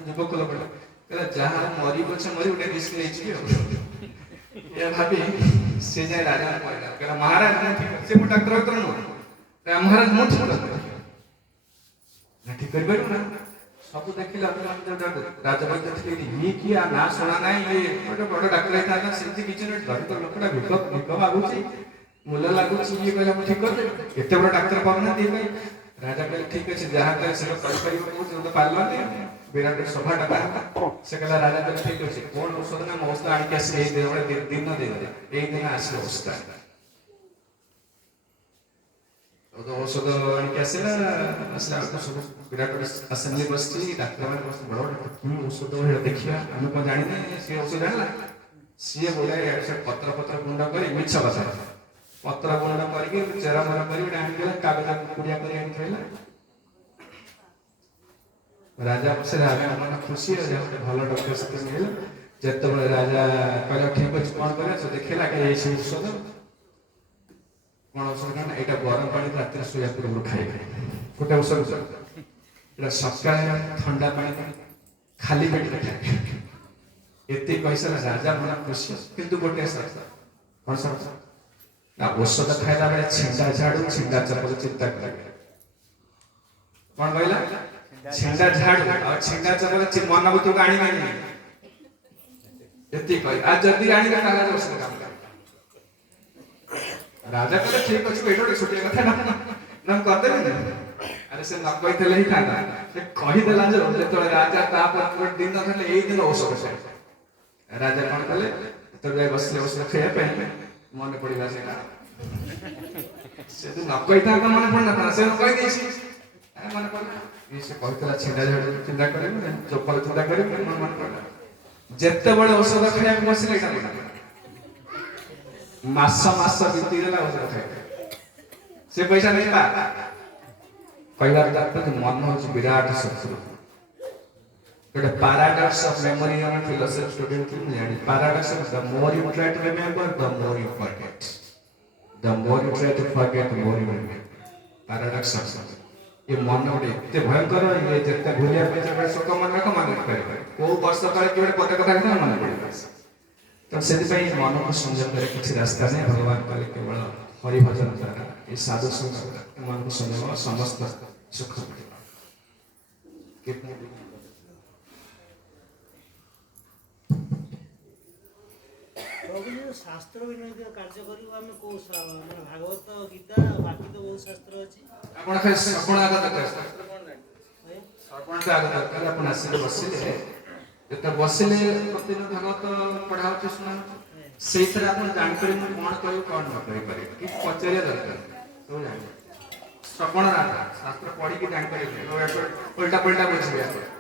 ଯୁବକ ଲୋକଟା କହିଲା ଯାହା ମରି ପଛେ ମରି ଗୋଟେ ରିସ୍କ ନେଇଯିବି ଆଉ ଏହା ଭାବି ସେ ଯାଏ ରାଜା କହିଲା କହିଲା ମହାରାଜ ମୁଁ ଠିକ ସେ ମୋ ଡାକ୍ତର ନୁହଁ ମହାରାଜ ମୁଁ ଠିକ ଠିକ କରିପାରିବୁ ନା ସବୁ ଦେଖିଲେ ରାଜବୈଦ୍ୟ ଥିଲେ ଇଏ କିଏ ନା ଶୁଣା ନାହିଁ ଇଏ ଗୋଟେ ବଡ ଡାକ୍ତର ହେଇଥାନ୍ତା ସେମିତି କିଛି ନୁହେଁ ଦରିଦ୍ର ଲୋକଟା ଭିକ ମାଗୁଛି ମୂଲ୍ୟ ଲାଗୁଛି ଇଏ କହିଲା ମୁଁ ଠିକ କରିଦେବି ଏତେ ବଡ ଡାକ୍ତର ପାଉନାହାନ୍ତି ଇଏ ପାଇଁ ରାଜା କହିଲେ ଠିକ ଅଛି ଯାହା କହିଲେ ସେଟା କରିପାରିବ କହୁଛି ତ ପାରିଲନି ବିରାଟ ସଭାଟା ବାହାରିଲା ସେ କହିଲା ରାଜା କହିଲେ ଠିକ ଅଛି କଣ ଔଷଧ ନା ମୋ ଔଷଧ ଆଣିକି ଆସିଲେ ଏଇ ଦିନ ଦିନ ଦେଇଦେଲେ ଏଇ ଦିନ ଆସିଲେ ଔଷଧ ଔଷଧ ଆଣିକି ଆସିଲା ବେଳକୁ ସବୁ ବିରାଟ ଆସେମ୍ବଲି ବସିଛି ଡାକ୍ତରମାନେ ବସି ବଡ଼ କି ଔଷଧ ଦେଖିବା ଆମେ କଣ ଜାଣିନେ ସିଏ ଔଷଧ ଜାଣିଲା ସିଏ ବୋଲେ ପତ୍ର ଗୁଣ୍ଡ କରି ମିଛ କଥା ପତ୍ର ଗୁଣ୍ଡ କରିକି ଚେରମେର କରି ଗୋଟେ ଆଣିଦେଲା କାଗଜ କୁଡ଼ିଆ କରି ଆଣି ଖାଇଲା ରାଜା ବସିଲେ ରାଜା ମନ ଖୁସି ଗୋଟେ ଭଲ ଡକ୍ଟର ସହିତ ମିଳିଲା ଯେତେବେଳେ ରାଜା କହିଲା ଠିକ ଅଛି କଣ କରିବା ଦେଖିଲା ଏଇ ସବୁ ଔଷଧ କଣ ଔଷଧ ନା ଏଇଟା ଗରମ ପାଣି ରାତିରେ ଶୋଇବା ପୂର୍ବରୁ ଖାଇବେ ଗୋଟେ ଔଷଧ ଏଇଟା ସକାଳେ ଥଣ୍ଡା ପାଣି ଖାଲି ପେଟରେ ଖାଇବେ ଏତିକି କହିସାରା ରାଜା ମନ ଖୁସି କିନ୍ତୁ ଗୋଟେ କଣ ସର ନା ଔଷଧ ଖାଇଲା ବେଳେ ଛିଣ୍ଡା ଝାଡୁ ଛିଣ୍ଡା ଚପଲ ଚିନ୍ତା କରେ କଣ କହିଲା ଛିଣ୍ଡା ଝାଡୁ ଆଉ ଛିଣ୍ଡା ଚପଲ ମନ ଭିତରକୁ ଆଣିବାନି ଏତିକି କହି ଆଉ ଯଦି ଆଣିବେ ତାହେଲେ ଔଷଧ କାମ ରାଜା କହିଲେ ଠିକ ଅଛି ଏଇଟା ଗୋଟେ ଛୋଟିଆ କଥା ନା କରିଦେବେ ଆରେ ସେ ନ କହିଥିଲେ ହେଇଥାନ୍ତା ସେ କହିଦେଲା ଯେ ଯେତେବେଳେ ରାଜା ତାପରେ ଦିନ ହେଲେ ଏଇ ଦିନ ଔଷଧ ଖାଇବେ ରାଜା କଣ କଲେ ଯେତେବେଳେ ବସିଲେ ଔଷଧ ଖାଇବା ପାଇଁ ମନେ ପଡିଲା ସେଇଟା ସେ ନ କହିଥାନ୍ତା ମନେ ପଡିନଥାନ୍ତା ସେ କହିଦେଇଛି ମନେ ପଡିଲା ସେ କହିଥିଲା ଛିଣ୍ଡା ଝାଡୁ ଚିନ୍ତା କରିବୁ ଚପଲ ଚିନ୍ତା କରିବୁ ମନେ ପଡିଲା ଯେତେବେଳେ ଔଷଧ ଖାଇବାକୁ ବସିଲେ ଏଇଟା ମନେ ପଡିଲା ମାସ ବିତିଗଲା ଔଷଧ ଖାଇବେ ସେ ପଇସା ନେଇଲା କହିବାର ତାତ୍ପର୍ଯ୍ୟ ମନ ହଉଛି ବିରାଟ ଶତ୍ରୁ ଗୋଟେ paradox of memory on a philosophy student ଥିଲି ଜାଣି paradox of the more you try to remember the more you forget the more you try to forget the more you remember paradox of ये मन गोटे एते भयंकर ये जेते भूलिया पे जेते शोक मन रख मन रखिपारे को वर्ष काले कि गोटे पद कथा कहता मन पड़े तो से मन को संयम करे किसी रास्ता नहीं भगवान कहले केवल हरि भजन द्वारा ये साधु संग मन को संयम समस्त सुख कितने शास्त्र विनोद कार्य करू हम को माने भागवत गीता बाकी तो बहुत शास्त्र अछि आपण खास आपण आगत शास्त्र कोन जानि आपण के आगत कर आपण आसीले बसिले जते बसिले प्रतिदिन भागवत पढाउ छ सुना सेथरा आपण जान करी कोन कहियो कोन न कहि पारे कि पचरिया दरकार तो जानि ଶ୍ରବଣ ନାଥ ଶାସ୍ତ୍ର ପଢିକି ଜାଣିପାରିବେ ଉଲ୍ଟା ପୁଲ୍ଟା ବୁଝିବେ ଆପଣ